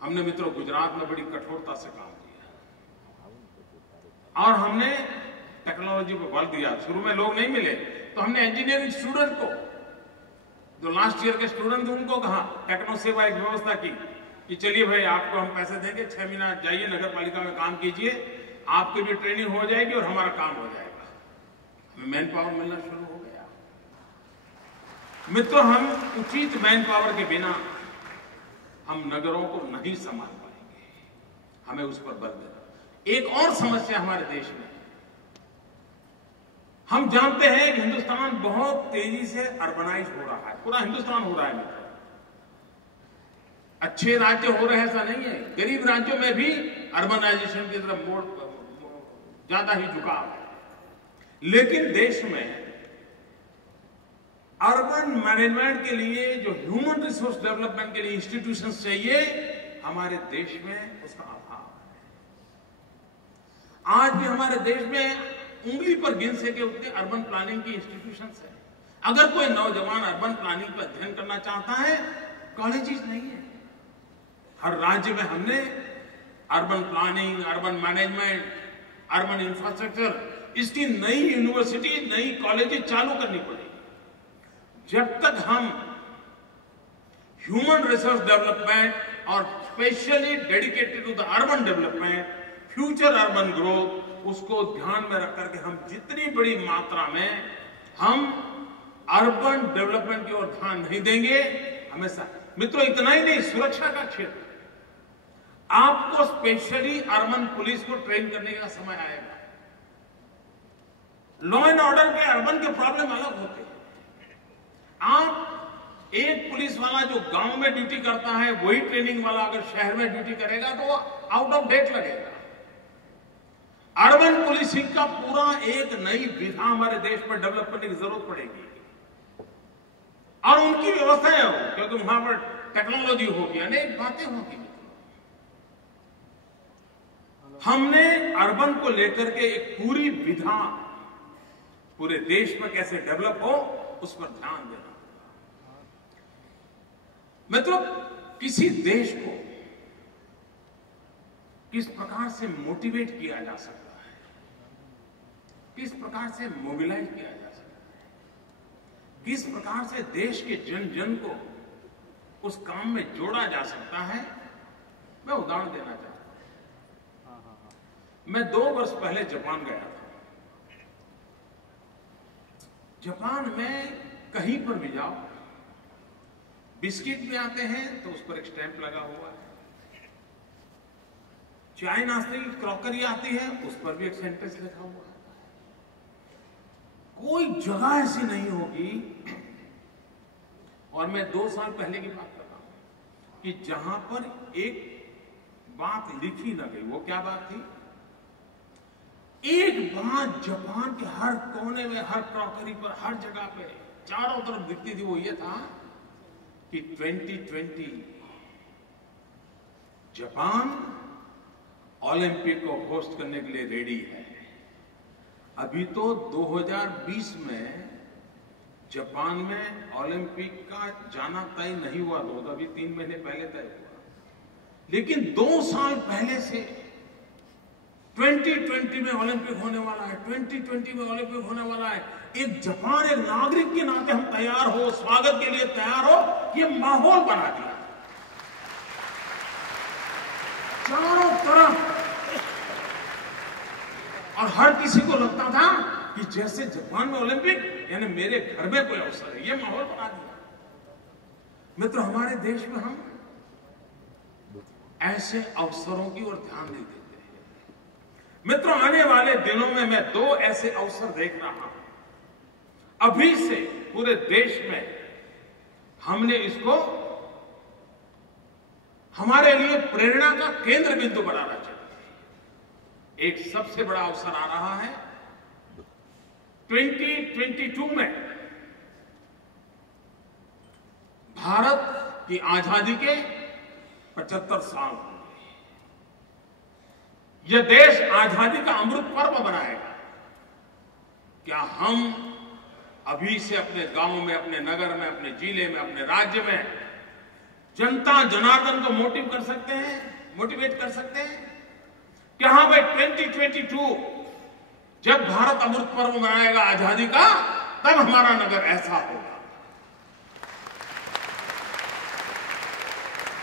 हमने मित्रों गुजरात में बड़ी कठोरता से काम किया और हमने टेक्नोलॉजी को बल दिया। शुरू में लोग नहीं मिले तो हमने इंजीनियरिंग स्टूडेंट को, जो लास्ट ईयर के स्टूडेंट थे, उनको कहा, टेक्नो सेवा एक व्यवस्था की कि चलिए भाई आपको हम पैसे देंगे, 6 महीना जाइए नगर पालिका में काम कीजिए, आपकी भी ट्रेनिंग हो जाएगी और हमारा काम हो जाएगा। हमें मैन पावर मिलना शुरू हो गया। मित्रों, हम उचित मैन पावर के बिना हम नगरों को नहीं संभाल पाएंगे। हमें उस पर बल देना। एक और समस्या हमारे देश में, हम जानते हैं कि हिंदुस्तान बहुत तेजी से अर्बनाइज हो रहा है। पूरा हिंदुस्तान हो रहा है मित्रों। अच्छे राज्य हो रहे हैं ऐसा नहीं है, गरीब राज्यों में भी अर्बनाइजेशन की तरफ ज्यादा ही झुकाव है। लेकिन देश में अर्बन मैनेजमेंट के लिए जो ह्यूमन रिसोर्स डेवलपमेंट के लिए इंस्टीट्यूशंस चाहिए, हमारे देश में उसका अभाव है। आज भी हमारे देश में उंगली पर गिन सके उतने अर्बन प्लानिंग की इंस्टीट्यूशंस है। अगर कोई नौजवान अर्बन प्लानिंग पर अध्ययन करना चाहता है, कॉलेजेस नहीं है। हर राज्य में हमने urban planning, urban management, urban infrastructure, इसकी नई यूनिवर्सिटी, नई कॉलेजेस चालू करनी पड़ेगी। जब तक हम ह्यूमन रिसोर्स डेवलपमेंट और specially dedicated to the urban development, future urban growth, उसको ध्यान में रख करके हम जितनी बड़ी मात्रा में हम अर्बन डेवलपमेंट की ओर ध्यान नहीं देंगे, हमेशा मित्रों इतना ही नहीं, सुरक्षा का क्षेत्र, आपको स्पेशली अर्बन पुलिस को ट्रेन करने का समय आएगा। लॉ एंड ऑर्डर के अर्बन के प्रॉब्लम अलग होते हैं। आप एक पुलिस वाला जो गांव में ड्यूटी करता है, वही ट्रेनिंग वाला अगर शहर में ड्यूटी करेगा तो वो आउट ऑफ डेट लगेगा। अर्बन पुलिसिंग का पूरा एक नई विधा हमारे देश में डेवलप करने की जरूरत पड़ेगी और उनकी व्यवस्थाएं हो, क्योंकि वहां पर टेक्नोलॉजी होगी, अनेक बातें होगी। हमने अर्बन को लेकर के एक पूरी विधा पूरे देश में कैसे डेवलप हो, उस पर ध्यान देना। मतलब किसी देश को किस प्रकार से मोटिवेट किया जा सकता है, किस प्रकार से मोबिलाइज किया जा सकता है, किस प्रकार से देश के जन जन को उस काम में जोड़ा जा सकता है, मैं उदाहरण देना चाहता हूं। मैं 2 वर्ष पहले जापान गया था। जापान में कहीं पर भी जाओ, बिस्किट भी आते हैं तो उस पर एक स्टैंप लगा हुआ है, चाय नाश्ते की क्रॉकरी आती है उस पर भी एक सेंटेंस लिखा हुआ है। कोई जगह ऐसी नहीं होगी, और मैं 2 साल पहले की बात कर रहा हूं, कि जहां पर एक बात लिखी ना गई। वो क्या बात थी? एक बात जापान के हर कोने में, हर क्रॉकरी पर, हर जगह पे चारों तरफ दिखती थी। वो ये था कि 2020 जापान ओलंपिक को होस्ट करने के लिए रेडी है। अभी तो 2020 में जापान में ओलंपिक का जाना तय नहीं हुआ, तो अभी 3 महीने पहले तय हुआ। लेकिन 2 साल पहले से 2020 में ओलंपिक होने वाला है, 2020 में ओलंपिक होने वाला है। एक जापान, एक नागरिक के नाते हम तैयार हो, स्वागत के लिए तैयार हो, ये माहौल बना दिया चारों तरफ। और हर किसी को लगता था कि जैसे जापान में ओलंपिक यानी मेरे घर में कोई अवसर है, ये माहौल बना दिया। मित्र, हमारे देश में हम ऐसे अवसरों की ओर ध्यान नहीं देते। मित्रों, आने वाले दिनों में मैं 2 ऐसे अवसर देख रहा हूं। अभी से पूरे देश में हमने इसको हमारे लिए प्रेरणा का केंद्र बिंदु बनाना चाहिए। एक सबसे बड़ा अवसर आ रहा है 2022 में भारत की आजादी के 75 साल होंगे। यह देश आजादी का अमृत पर्व मनाएगा। क्या हम अभी से अपने गांव में, अपने नगर में, अपने जिले में, अपने राज्य में जनता जनार्दन को मोटिवेट कर सकते हैं? क्या हाँ भाई 2022 जब भारत अमृत पर्व मनाएगा आजादी का, तब हमारा नगर ऐसा होगा।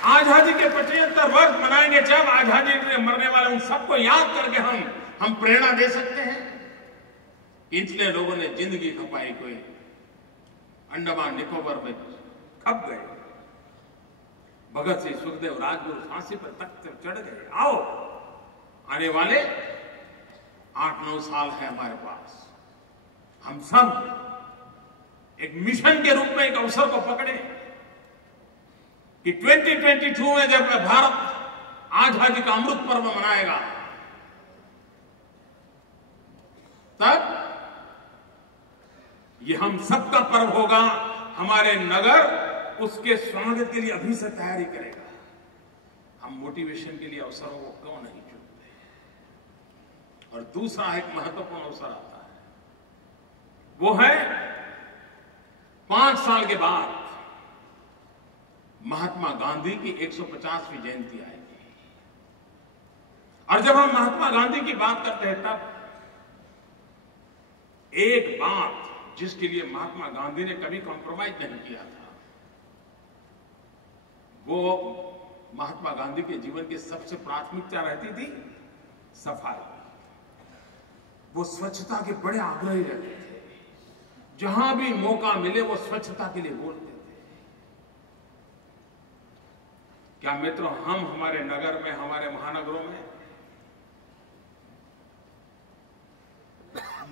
आजादी के 75 वर्ष मनाएंगे, जब आजादी के लिए मरने वाले उन सबको याद करके हम प्रेरणा दे सकते हैं। इतने लोगों ने जिंदगी खपाई, कोई अंडमान निकोबार में खप गए, भगत सिंह, सुखदेव, राजगुरु फांसी पर तख्त चढ़ गए। आओ, आने वाले 8-9 साल है हमारे पास, हम सब एक मिशन के रूप में एक अवसर को पकड़े कि 2022 में जब भारत आजादी का अमृत पर्व मनाएगा, तब ये हम सबका पर्व होगा। हमारे नगर उसके स्वागत के लिए अभी से तैयारी करेगा। हम मोटिवेशन के लिए अवसरों को क्यों नहीं चुनते? और दूसरा एक महत्वपूर्ण अवसर आता है, वो है 5 साल के बाद महात्मा गांधी की 150वीं जयंती आएगी। और जब हम महात्मा गांधी की बात करते हैं, तब एक बात जिसके लिए महात्मा गांधी ने कभी कॉम्प्रोमाइज नहीं किया था, वो महात्मा गांधी के जीवन की सबसे प्राथमिकता रहती थी सफाई। वो स्वच्छता के बड़े आग्रही रहते थे। जहां भी मौका मिले वो स्वच्छता के लिए बोलते थे। क्या मित्रों, हम हमारे नगर में, हमारे महानगरों में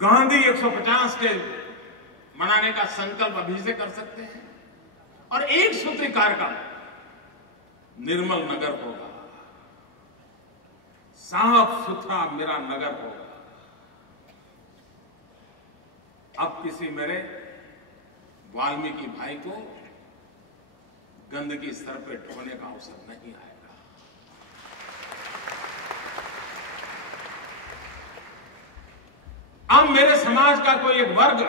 गांधी 150 के मनाने का संकल्प अभी से कर सकते हैं? और एक सूत्री कार्यक्रम, निर्मल नगर होगा, साफ सुथरा मेरा नगर होगा। अब किसी मेरे वाल्मीकि भाई को गंदगी सर पे ढोने का अवसर नहीं आएगा। अब मेरे समाज का कोई एक वर्ग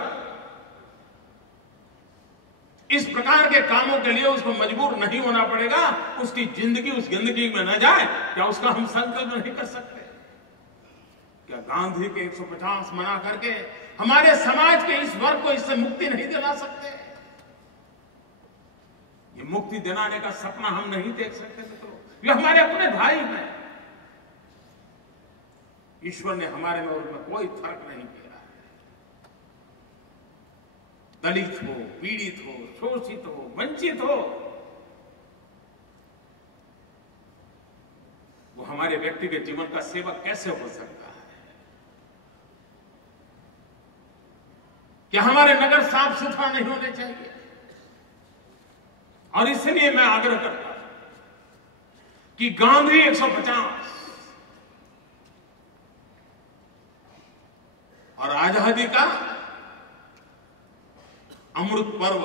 इस प्रकार के कामों के लिए उसको मजबूर नहीं होना पड़ेगा, उसकी जिंदगी उस गंदगी में न जाए। क्या उसका हम संकल्प नहीं कर सकते? क्या गांधी के 150 मना करके हमारे समाज के इस वर्ग को इससे मुक्ति नहीं दिला सकते? ये मुक्ति दिलाने का सपना हम नहीं देख सकते मित्रों? ये हमारे अपने भाई हैं। ईश्वर ने हमारे में और उनमें कोई फर्क नहीं किया है। दलित हो, पीड़ित हो, शोषित हो, वंचित हो, वो हमारे व्यक्तिगत जीवन का सेवक कैसे हो सकता है? क्या हमारे नगर साफ सुथरा नहीं होने चाहिए? और इसलिए मैं आग्रह करता हूं कि गांधी 150 और आजादी का अमृत पर्व,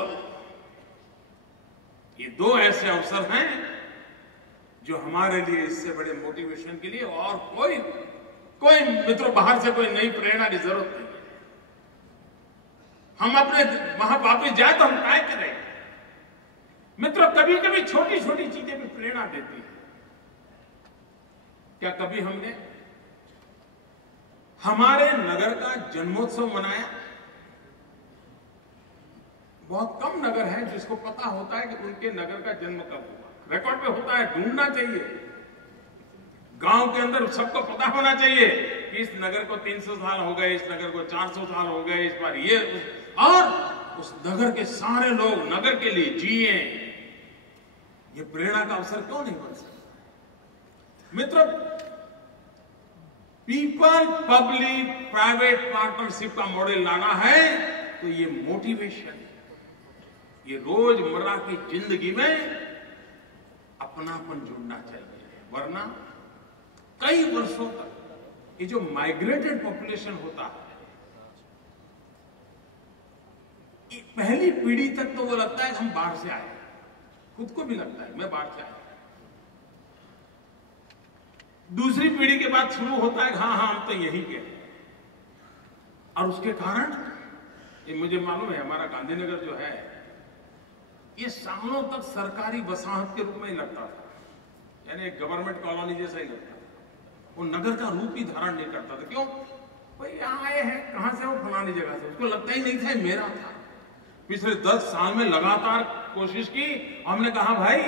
ये 2 ऐसे अवसर हैं जो हमारे लिए इससे बड़े मोटिवेशन के लिए और कोई मित्रों बाहर से कोई नई प्रेरणा की जरूरत नहीं है। हम अपने वहां वापिस जाए तो हम काय करें? मित्रों, कभी कभी छोटी छोटी चीजें भी प्रेरणा देती है। क्या कभी हमने हमारे नगर का जन्मोत्सव मनाया। बहुत कम नगर हैं जिसको पता होता है कि उनके नगर का जन्म कब हुआ। रिकॉर्ड पे होता है, ढूंढना चाहिए। गांव के अंदर सबको पता होना चाहिए कि इस नगर को 300 साल हो गए, इस नगर को 400 साल हो गए, इस बार ये और उस नगर के सारे लोग नगर के लिए जिए। ये प्रेरणा का अवसर क्यों नहीं बन सकता? मित्रों, पीपल पब्लिक प्राइवेट पार्टनरशिप का मॉडल लाना है तो ये मोटिवेशन, ये रोजमर्रा की जिंदगी में अपनापन जुड़ना चाहिए। वरना कई वर्षों तक ये जो माइग्रेटेड पॉपुलेशन होता है, पहली पीढ़ी तक तो वो लगता है कि हम बाहर से आए, खुद को भी लगता है मैं बाहर से आया। दूसरी पीढ़ी के बाद शुरू होता है हाँ हम तो यहीं के। और उसके कारण ये मुझे मालूम है, हमारा गांधीनगर जो है ये सालों तक सरकारी वसाहत के रूप में ही लगता था, यानी एक गवर्नमेंट कॉलोनी जैसा ही लगता था। वो नगर का रूप ही धारण नहीं करता था। क्यों? भाई यहाँ आए हैं, कहां से? वो फलानी जगह से। उसको लगता ही नहीं था मेरा था। पिछले 10 साल में लगातार कोशिश की, हमने कहा भाई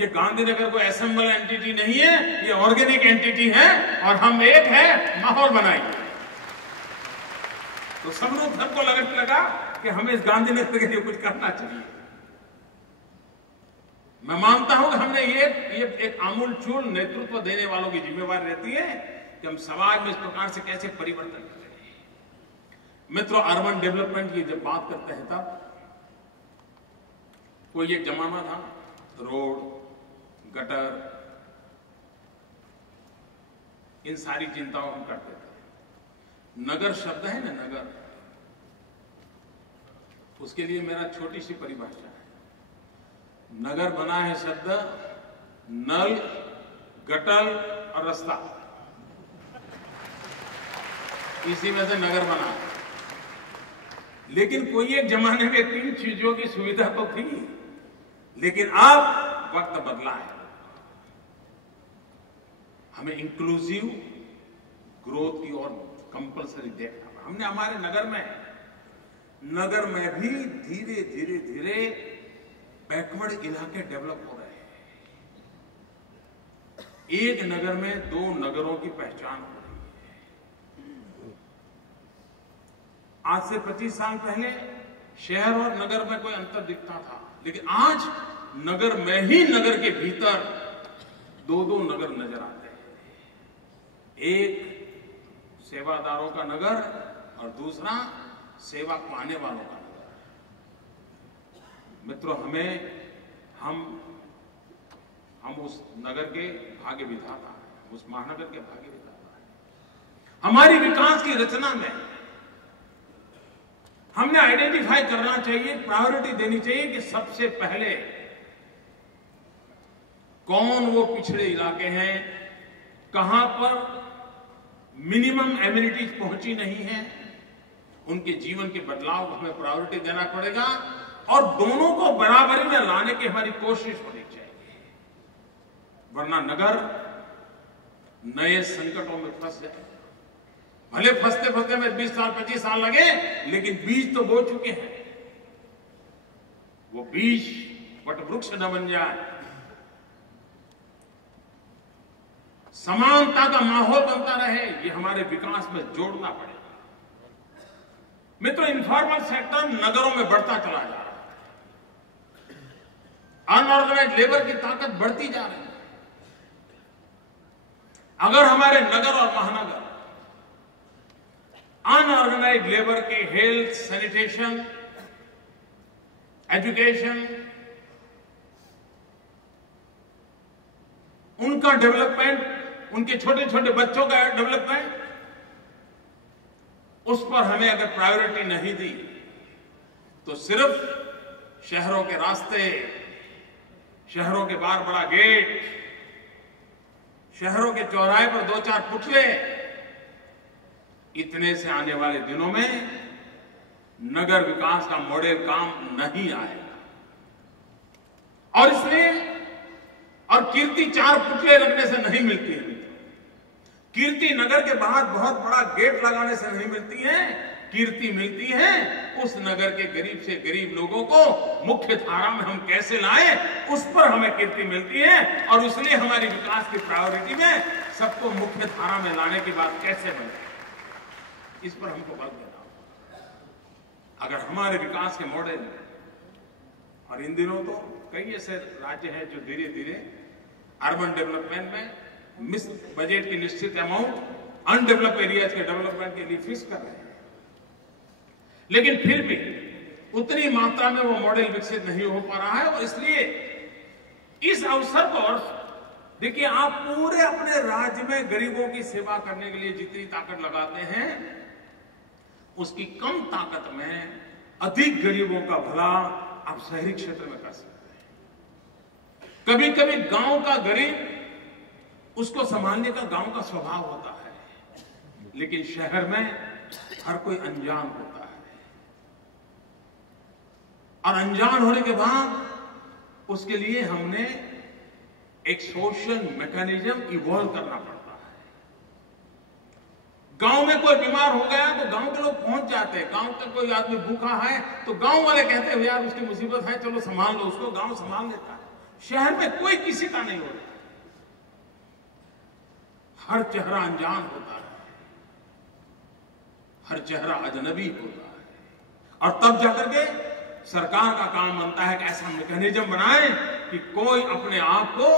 ये गांधीनगर को असेंबल एंटिटी नहीं है, ये ऑर्गेनिक एंटिटी है और हम एक है, माहौल बनाएंगे। तो सबको लगा कि हमें इस गांधीनगर के लिए कुछ करना चाहिए। मैं मानता हूं कि हमने ये एक आमूलचूल नेतृत्व देने वालों की जिम्मेवारी रहती है कि हम समाज में इस प्रकार से कैसे परिवर्तन करें। मित्रों, अर्बन डेवलपमेंट की जब बात करते हैं तब कोई एक जमाना था, रोड, गटर, इन सारी चिंताओं हम करते थे। नगर शब्द है ना, नगर, उसके लिए मेरा छोटी सी परिभाषा है। नगर बना है शब्द नल, गटर और रास्ता, इसी में से नगर बना है। लेकिन कोई एक जमाने में 3 चीजों की सुविधा तो थी, लेकिन अब वक्त बदला है। हमें इंक्लूसिव ग्रोथ की ओर कंपलसरी देखना। हमने हमारे नगर में भी धीरे धीरे बैकवर्ड इलाके डेवलप हो रहे हैं। एक नगर में 2 नगरों की पहचान हो रही है। आज से 25 साल पहले शहर और नगर में कोई अंतर दिखता था, लेकिन आज नगर में ही नगर के भीतर 2 नगर नजर आते हैं। एक सेवादारों का नगर और दूसरा सेवा पाने वालों का नगर। मित्रों, हम उस नगर के भाग्य विधाता हैं, उस महानगर के भाग्य विधाता हैं। हमारी विकास की रचना में हमने आइडेंटिफाई करना चाहिए, प्रायोरिटी देनी चाहिए कि सबसे पहले कौन वो पिछड़े इलाके हैं, कहां पर मिनिमम एमिनिटीज पहुंची नहीं है, उनके जीवन के बदलाव को हमें प्रायोरिटी देना पड़ेगा और दोनों को बराबरी में लाने की हमारी कोशिश होनी चाहिए। वरना नगर नए संकटों में फंस जाए। भले फंसते में 20 साल 25 साल लगे, लेकिन बीज तो बो चुके हैं। वो बीज वटवृक्ष न बन जाए, समानता का माहौल बनता रहे, ये हमारे विकास में जोड़ना पड़ेगा। मित्रों, इनफॉर्मल सेक्टर नगरों में बढ़ता चला जा रहा है। अनऑर्गेनाइज लेबर की ताकत बढ़ती जा रही है। अगर हमारे नगर और महानगर अनऑर्गेनाइज लेबर के हेल्थ, सैनिटेशन, एजुकेशन, उनका डेवलपमेंट, उनके छोटे छोटे बच्चों का डेवलपमेंट, उस पर हमें अगर प्रायोरिटी नहीं दी तो सिर्फ शहरों के रास्ते, शहरों के बाहर बड़ा गेट, शहरों के चौराहे पर 2-4 पुतले, इतने से आने वाले दिनों में नगर विकास का मॉडल काम नहीं आएगा। और इसलिए और कीर्ति 4 पुतले रखने से नहीं मिलती है। कीर्ति नगर के बाहर बहुत बड़ा गेट लगाने से नहीं मिलती है, कीर्ति मिलती है उस नगर के गरीब से गरीब लोगों को मुख्य धारा में हम कैसे लाएं, उस पर हमें कीर्ति मिलती है। और इसलिए हमारी विकास की प्रायोरिटी में सबको मुख्य धारा में लाने की बात कैसे बने, इस पर हमको बल देना होगा। अगर हमारे विकास के मॉडल, और इन दिनों तो कई ऐसे राज्य हैं जो धीरे धीरे अर्बन डेवलपमेंट में बजट की निश्चित अमाउंट अनडेवलप एरियाज के डेवलपमेंट के लिए फिक्स कर रहे हैं, लेकिन फिर भी उतनी मात्रा में वो मॉडल विकसित नहीं हो पा रहा है। और इसलिए इस अवसर पर देखिए, आप पूरे अपने राज्य में गरीबों की सेवा करने के लिए जितनी ताकत लगाते हैं, उसकी कम ताकत में अधिक गरीबों का भला आप शहरी क्षेत्र में कर सकते हैं। कभी कभी गांव का गरीब, उसको संभालने का गांव का स्वभाव होता है, लेकिन शहर में हर कोई अनजान होता है, और अनजान होने के बाद उसके लिए हमने एक सोशल मैकेनिज्म इवॉल्व करना पड़ता है। गांव में कोई बीमार हो गया तो गांव के लोग पहुंच जाते हैं, गांव का कोई आदमी भूखा है तो गांव वाले कहते हैं यार उसकी मुसीबत है, चलो संभाल लो उसको, गांव संभाल लेता है। शहर में कोई किसी का नहीं होता, हर चेहरा अनजान होता है, हर चेहरा अजनबी होता है। और तब जाकर के सरकार का काम बनता है कि ऐसा मैकेनिज्म बनाए कि कोई अपने आप को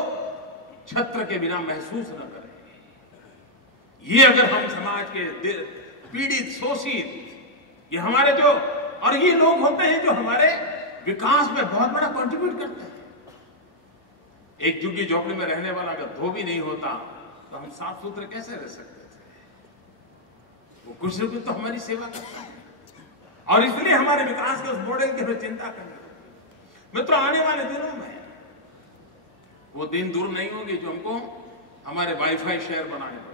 छत्र के बिना महसूस न करे। ये अगर हम समाज के पीड़ित, शोषित, ये हमारे जो, और ये लोग होते हैं जो हमारे विकास में बहुत बड़ा कंट्रीब्यूट करते हैं। एक झुग्गी झोपड़ी में रहने वाला अगर धोबी नहीं होता तो हम साफ सुथरे कैसे रह सकते थे? वो कुछ न कुछ तो हमारी सेवा करता है, और इसलिए हमारे विकास के उस मॉडल की हमें चिंता करनी। मित्रों, आने वाले दिनों में वो दिन दूर नहीं होगी जो हमको हमारे वाईफाई शहर बनाने पड़ेंगे,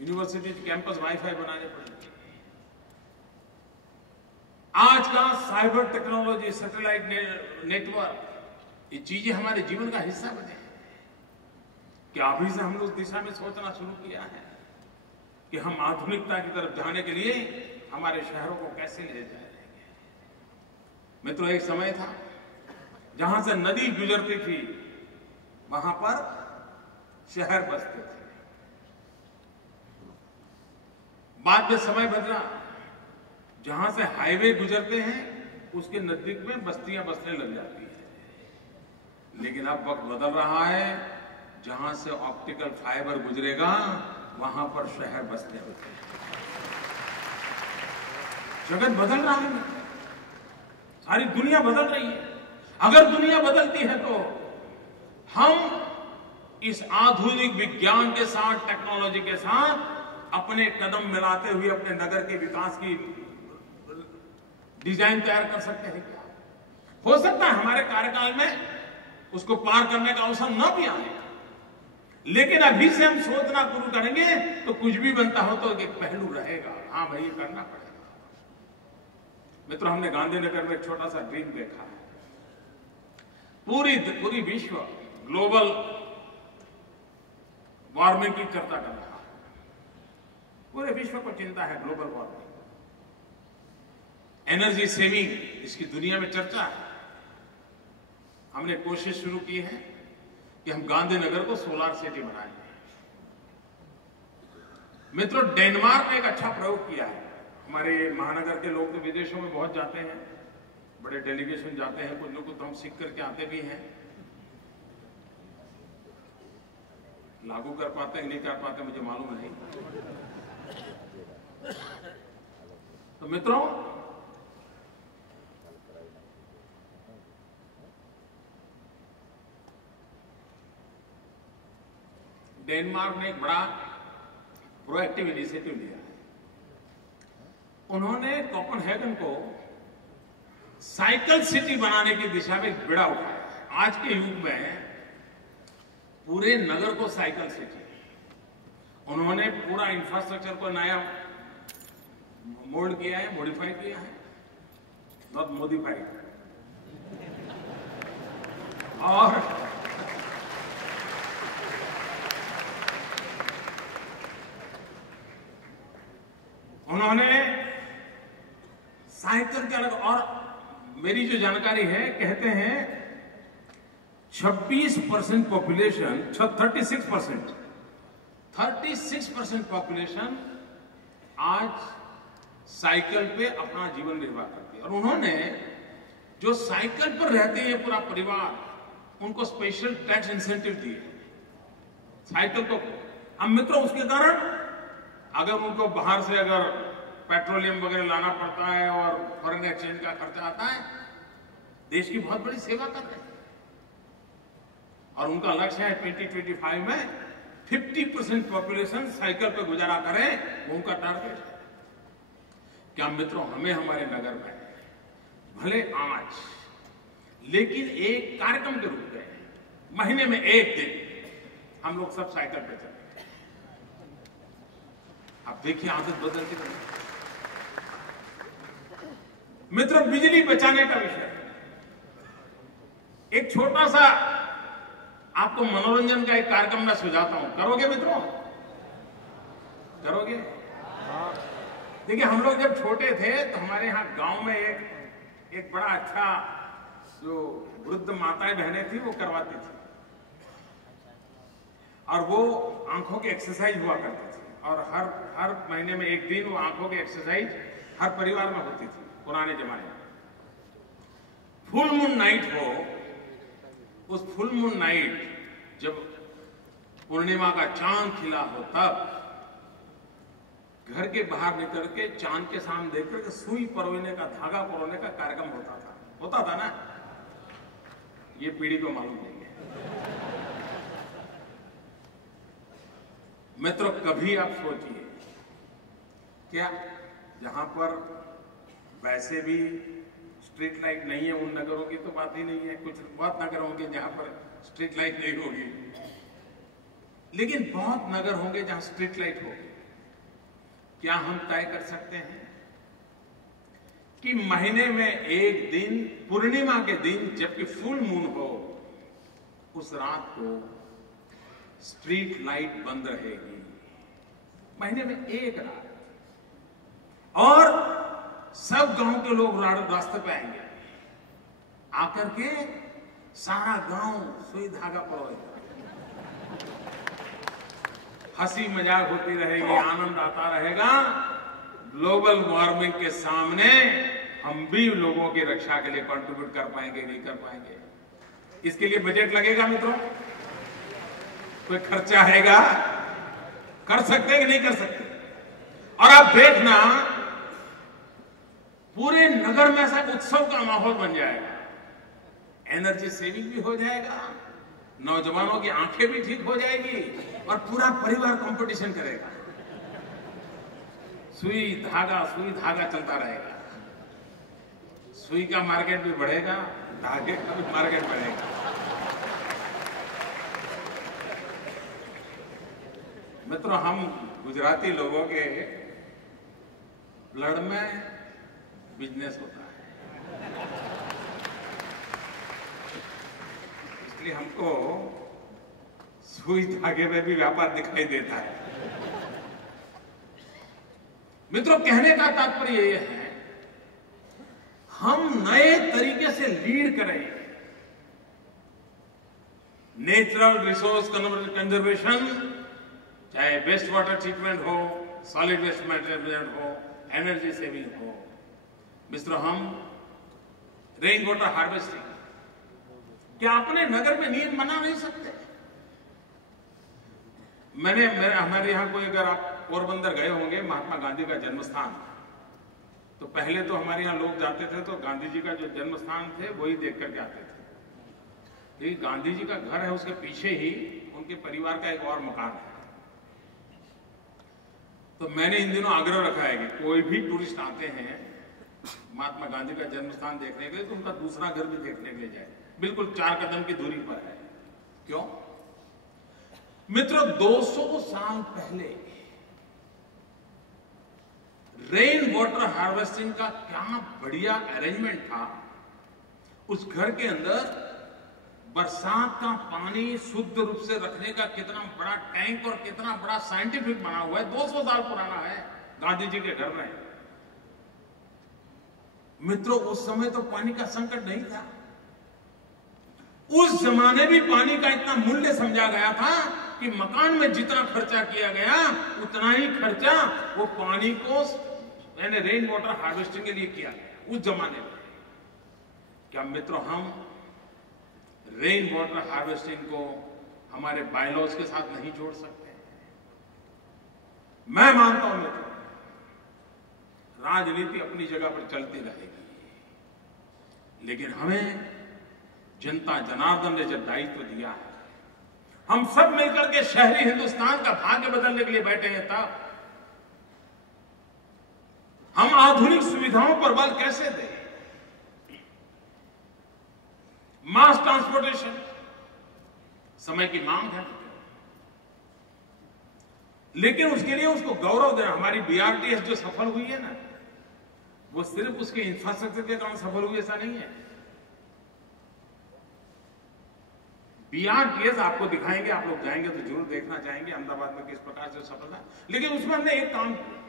यूनिवर्सिटी कैंपस वाईफाई बनाने पड़ेंगे। आज का साइबर टेक्नोलॉजी, सैटेलाइट नेटवर्क, ये चीजें हमारे जीवन का हिस्सा बने। क्या अभी से हमने उस दिशा में सोचना शुरू किया है कि हम आधुनिकता की तरफ जाने के लिए हमारे शहरों को कैसे ले जाएंगे? मित्रों, एक समय था जहां से नदी गुजरती थी वहां पर शहर बसते थे। बाद में समय बदला, जहां से हाईवे गुजरते हैं उसके नजदीक में बस्तियां बसने लग जाती है। लेकिन अब वक्त बदल रहा है, जहां से ऑप्टिकल फाइबर गुजरेगा वहां पर शहर बसने होते हैं। जगत बदल रहा है, सारी दुनिया बदल रही है। अगर दुनिया बदलती है तो हम इस आधुनिक विज्ञान के साथ, टेक्नोलॉजी के साथ अपने कदम मिलाते हुए अपने नगर के विकास की डिजाइन तैयार कर सकते हैं क्या? हो सकता है हमारे कार्यकाल में उसको पार करने का अवसर न भी आए, लेकिन अभी से हम सोचना शुरू करेंगे तो कुछ भी बनता हो तो एक पहलू रहेगा, हाँ भाई ये करना पड़ेगा। मित्रों, हमने गांधीनगर में एक छोटा सा ड्रीम देखा है। पूरी विश्व ग्लोबल वार्मिंग की चर्चा कर रहा है। पूरे विश्व को चिंता है ग्लोबल वार्मिंग, एनर्जी सेविंग, इसकी दुनिया में चर्चा है। हमने कोशिश शुरू की है कि हम गांधीनगर को सोलर सिटी बनाएंगे। मित्रों, डेनमार्क ने एक अच्छा प्रयोग किया है। हमारे महानगर के लोग तो विदेशों में बहुत जाते हैं, बड़े डेलीगेशन जाते हैं, कुछ न कुछ हम सीख करके आते भी हैं। लागू कर पाते हैं नहीं कर पाते मुझे मालूम नहीं। तो मित्रों, डेनमार्क ने एक बड़ा प्रोएक्टिव इनिशिएटिव लिया है। उन्होंने कोपेनहेगन को साइकिल सिटी बनाने की दिशा में एक बीड़ा उठाया। आज के युग में पूरे नगर को साइकिल सिटी, उन्होंने पूरा इंफ्रास्ट्रक्चर को नया मोल्ड किया है, मॉडिफाई किया है, नॉट मॉडिफाइड। उन्होंने साइकिल के अलग, और मेरी जो जानकारी है कहते हैं 26% पॉपुलेशन, 36% पॉपुलेशन आज साइकिल पे अपना जीवन निर्वाह करती है। और उन्होंने जो साइकिल पर रहते हैं पूरा परिवार, उनको स्पेशल टैक्स इंसेंटिव दिए साइकिल को। अब मित्रों, उसके कारण अगर उनको बाहर से अगर पेट्रोलियम वगैरह लाना पड़ता है और फॉरेन एक्सचेंज का खर्चा आता है, देश की बहुत बड़ी सेवा कर रहे हैं। और उनका लक्ष्य है 2025 में 50% पॉपुलेशन साइकिल पे गुजारा करें, वो उनका टारगेट है। क्या मित्रों, हमें हमारे नगर में भले आज, लेकिन एक कार्यक्रम के रूप में महीने में एक दिन हम लोग सब साइकिल पे चलें। आप देखिए आदत बदलती है। मित्रों, बिजली बचाने का विषय, एक छोटा सा आपको मनोरंजन का एक कार्यक्रम मैं सुझाता हूं। करोगे मित्रों? करोगे? देखिए, हम लोग जब छोटे थे तो हमारे यहां गांव में एक बड़ा अच्छा जो वृद्ध माताएं बहनें थी वो करवाती थी, और वो आंखों की एक्सरसाइज हुआ करती थी। और हर महीने में एक दिन वो आंखों की एक्सरसाइज हर परिवार में होती थी पुराने जमाने में। फुल मून नाइट हो, उस फुल मून नाइट जब पूर्णिमा का चांद खिला हो, तब घर के बाहर निकल के चांद के सामने देख कर सुई परोने का, धागा परोने का कार्यक्रम होता था ना। ये पीढ़ी को मालूम नहीं है। मित्रों, कभी आप सोचिए, क्या जहां पर वैसे भी स्ट्रीट लाइट नहीं है, उन नगरों की तो बात ही नहीं है। कुछ बहुत नगर होंगे जहां पर स्ट्रीट लाइट नहीं होगी, लेकिन बहुत नगर होंगे जहां स्ट्रीट लाइट होगी। क्या हम तय कर सकते हैं कि महीने में एक दिन, पूर्णिमा के दिन, जबकि फुल मून हो, उस रात को स्ट्रीट लाइट बंद रहेगी, महीने में एक रात, और सब गांव के लोग रास्ते पे आएंगे, आकर के सारा गांव सुई धागा परोएगा, हंसी मजाक होती रहेगी, आनंद आता रहेगा। ग्लोबल वार्मिंग के सामने हम भी लोगों की रक्षा के लिए कंट्रीब्यूट कर पाएंगे, नहीं कर पाएंगे? इसके लिए बजट लगेगा मित्रों, कोई खर्चा आएगा, कर सकते हैं कि नहीं कर सकते? और आप देखना, पूरे नगर में ऐसा उत्सव का माहौल बन जाएगा, एनर्जी सेविंग भी हो जाएगा, नौजवानों की आंखें भी ठीक हो जाएगी, और पूरा परिवार कंपटीशन करेगा। सुई धागा चलता रहेगा। सुई का मार्केट भी बढ़ेगा, धागे का भी मार्केट बढ़ेगा। मित्रों, हम गुजराती लोगों के ब्लड में बिजनेस होता है, इसलिए हमको सुई धागे में भी व्यापार दिखाई देता है। मित्रों, कहने का तात्पर्य यह है, हम नए तरीके से लीड करें। नेचुरल रिसोर्स कंजर्वेशन, चाहे वेस्ट वाटर ट्रीटमेंट हो, सॉलिड वेस्ट मैनेजमेंट हो, एनर्जी सेविंग हो। मित्रों, हम रेन वाटर हार्वेस्टिंग, क्या अपने नगर में नियम बना नहीं सकते? हमारे यहां कोई, अगर आप पोरबंदर गए होंगे, महात्मा गांधी का जन्म स्थान, तो पहले तो हमारे यहां लोग जाते थे तो गांधी जी का जो जन्म स्थान थे वही देख करके आते थे। लेकिन गांधी जी का घर है, उसके पीछे ही उनके परिवार का एक और मकान है। तो मैंने इन दिनों आग्रह रखा है कि कोई भी टूरिस्ट आते हैं महात्मा गांधी का जन्म स्थान देखने के लिए, तो उनका दूसरा घर भी देखने के लिए जाए। बिल्कुल 4 कदम की दूरी पर है। क्यों? मित्रों, 200 साल पहले रेन वाटर हार्वेस्टिंग का क्या बढ़िया अरेंजमेंट था। उस घर के अंदर बरसात का पानी शुद्ध रूप से रखने का कितना बड़ा टैंक और कितना बड़ा साइंटिफिक बना हुआ है, 200 साल पुराना है। गांधी जी के घर में। मित्रों, उस समय तो पानी का संकट नहीं था। उस जमाने भी पानी का इतना मूल्य समझा गया था कि मकान में जितना खर्चा किया गया उतना ही खर्चा वो पानी को यानी रेन वाटर हार्वेस्टिंग के लिए किया गया उस जमाने में। क्या मित्रों, हम रेन वाटर हार्वेस्टिंग को हमारे बायलॉज के साथ नहीं जोड़ सकते? मैं मानता हूं मित्रों, राजनीति अपनी जगह पर चलती रहेगी, लेकिन हमें जनता जनार्दन ने जब दायित्व दिया है, हम सब मिलकर के शहरी हिंदुस्तान का भाग्य बदलने के लिए बैठे हैं, तब हम आधुनिक सुविधाओं पर बल कैसे दें? मास ट्रांसपोर्टेशन समय की मांग है, लेकिन उसके लिए उसको गौरव देना। हमारी बीआरटीएस जो सफल हुई है ना, वो सिर्फ उसके इंफ्रास्ट्रक्चर के कारण सफल हुई ऐसा नहीं है। बीआरटीएस आपको दिखाएंगे, आप लोग जाएंगे तो जरूर देखना चाहेंगे अहमदाबाद में किस प्रकार से सफल है। लेकिन उसमें हमने एक काम किया,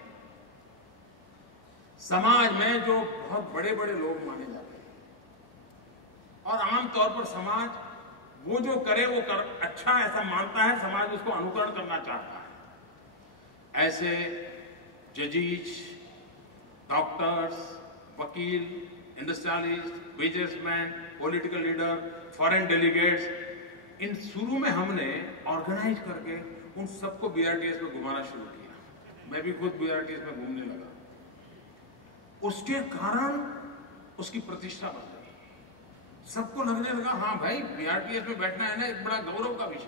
समाज में जो बहुत बड़े बड़े लोग माने जाते हैं और आमतौर पर समाज वो जो करे वो अच्छा ऐसा मानता है, समाज उसको अनुकरण करना चाहता है। ऐसे जजेस, डॉक्टर्स, वकील, industrialist, businessman, political leader, foreign delegates, इन शुरू में हमने ऑर्गेनाइज करके उन सबको बीआरटीएस में घुमाना शुरू किया। मैं भी खुद बीआरटीएस में घूमने लगा। उसके कारण उसकी प्रतिष्ठा बढ़ गई। सबको लगने लगा हाँ भाई, बीआरटीएस में बैठना है ना, एक बड़ा गौरव का विषय।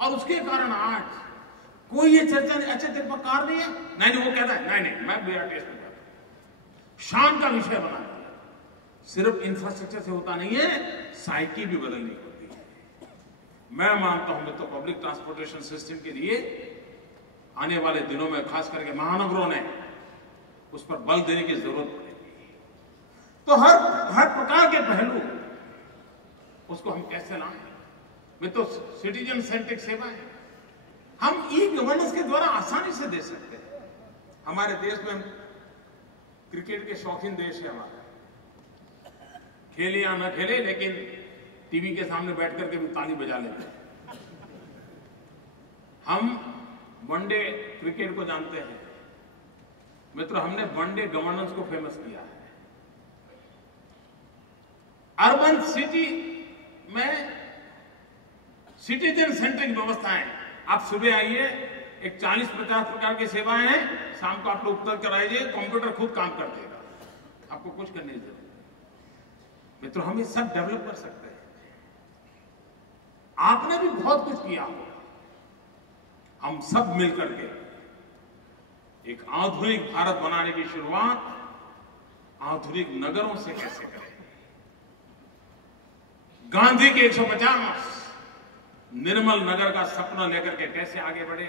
और उसके कारण आज कोई ये चर्चा नहीं, अच्छा तेरे पास कार नहीं है, नहीं वो कहता है नहीं मैं बीआरटीएस में बैठता हूं। शान का विषय बना दिया। सिर्फ इंफ्रास्ट्रक्चर से होता नहीं है, साइकी भी बदलनी होती है। मैं मानता हूं तो पब्लिक ट्रांसपोर्टेशन सिस्टम के लिए आने वाले दिनों में खास करके महानगरों ने उस पर बल देने की जरूरत पड़ेगी। तो हर प्रकार के पहलू उसको हम कैसे लाएं? मैं तो सिटीजन सेंट्रिक सेवा है, हम ई गवर्नेंस के द्वारा आसानी से दे सकते हैं। हमारे देश में क्रिकेट के शौकीन देश है हमारा, खेले या न खेले लेकिन टीवी के सामने बैठ करके भी ताली बजा लेते हैं। हम वनडे क्रिकेट को जानते हैं मित्रों, हमने वनडे गवर्नेंस को फेमस किया है। अर्बन सिटी में सिटीजन सेंट्रिक व्यवस्थाएं, आप सुबह आइए, एक 40-50 प्रकार की सेवाएं हैं, शाम को आप लोग उतर कर आइए, कंप्यूटर खुद काम कर देगा, आपको कुछ करने की जरूरत नहीं। मित्रों, हम ये सब डेवलप कर सकते हैं। आपने भी बहुत कुछ किया होगा। हम सब मिलकर के एक आधुनिक भारत बनाने की शुरुआत आधुनिक नगरों से कैसे करें? गांधी के 150 निर्मल नगर का सपना लेकर के कैसे आगे बढ़े?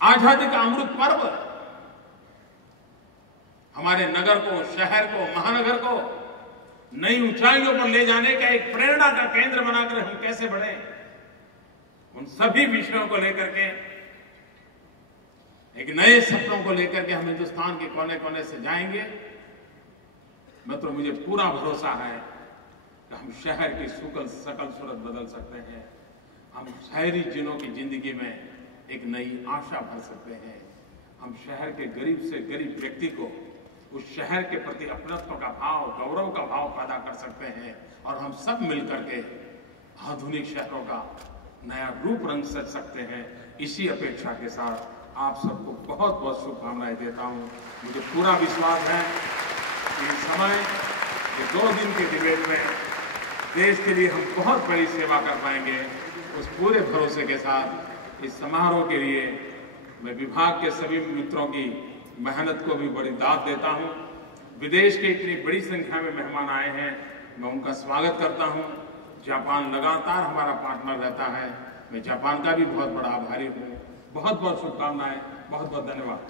आजादी का अमृत पर्व हमारे नगर को, शहर को, महानगर को नई ऊंचाइयों पर ले जाने का एक प्रेरणा का केंद्र बनाकर हम कैसे बढ़े? उन सभी विषयों को लेकर के, एक नए सपनों को लेकर के हम हिंदुस्तान के कोने कोने से जाएंगे। मित्रों, मुझे पूरा भरोसा है कि हम शहर की सकल सूरत बदल सकते हैं। हम शहरी जनों की जिंदगी में एक नई आशा भर सकते हैं। हम शहर के गरीब से गरीब व्यक्ति को उस शहर के प्रति अपनत्व का भाव, गौरव का भाव पैदा कर सकते हैं। और हम सब मिलकर के आधुनिक शहरों का नया रूप रंग सज सकते हैं। इसी अपेक्षा के साथ आप सबको बहुत बहुत शुभकामनाएं देता हूं। मुझे पूरा विश्वास है कि इस समय ये 2 दिन के डिबेट में देश के लिए हम बहुत बड़ी सेवा कर पाएंगे। उस पूरे भरोसे के साथ इस समारोह के लिए मैं विभाग के सभी मित्रों की मेहनत को भी बड़ी दाद देता हूं। विदेश के इतनी बड़ी संख्या में मेहमान आए हैं, मैं उनका स्वागत करता हूं। जापान लगातार हमारा पार्टनर रहता है, मैं जापान का भी बहुत बड़ा आभारी हूं। बहुत बहुत शुभकामनाएं, बहुत बहुत धन्यवाद।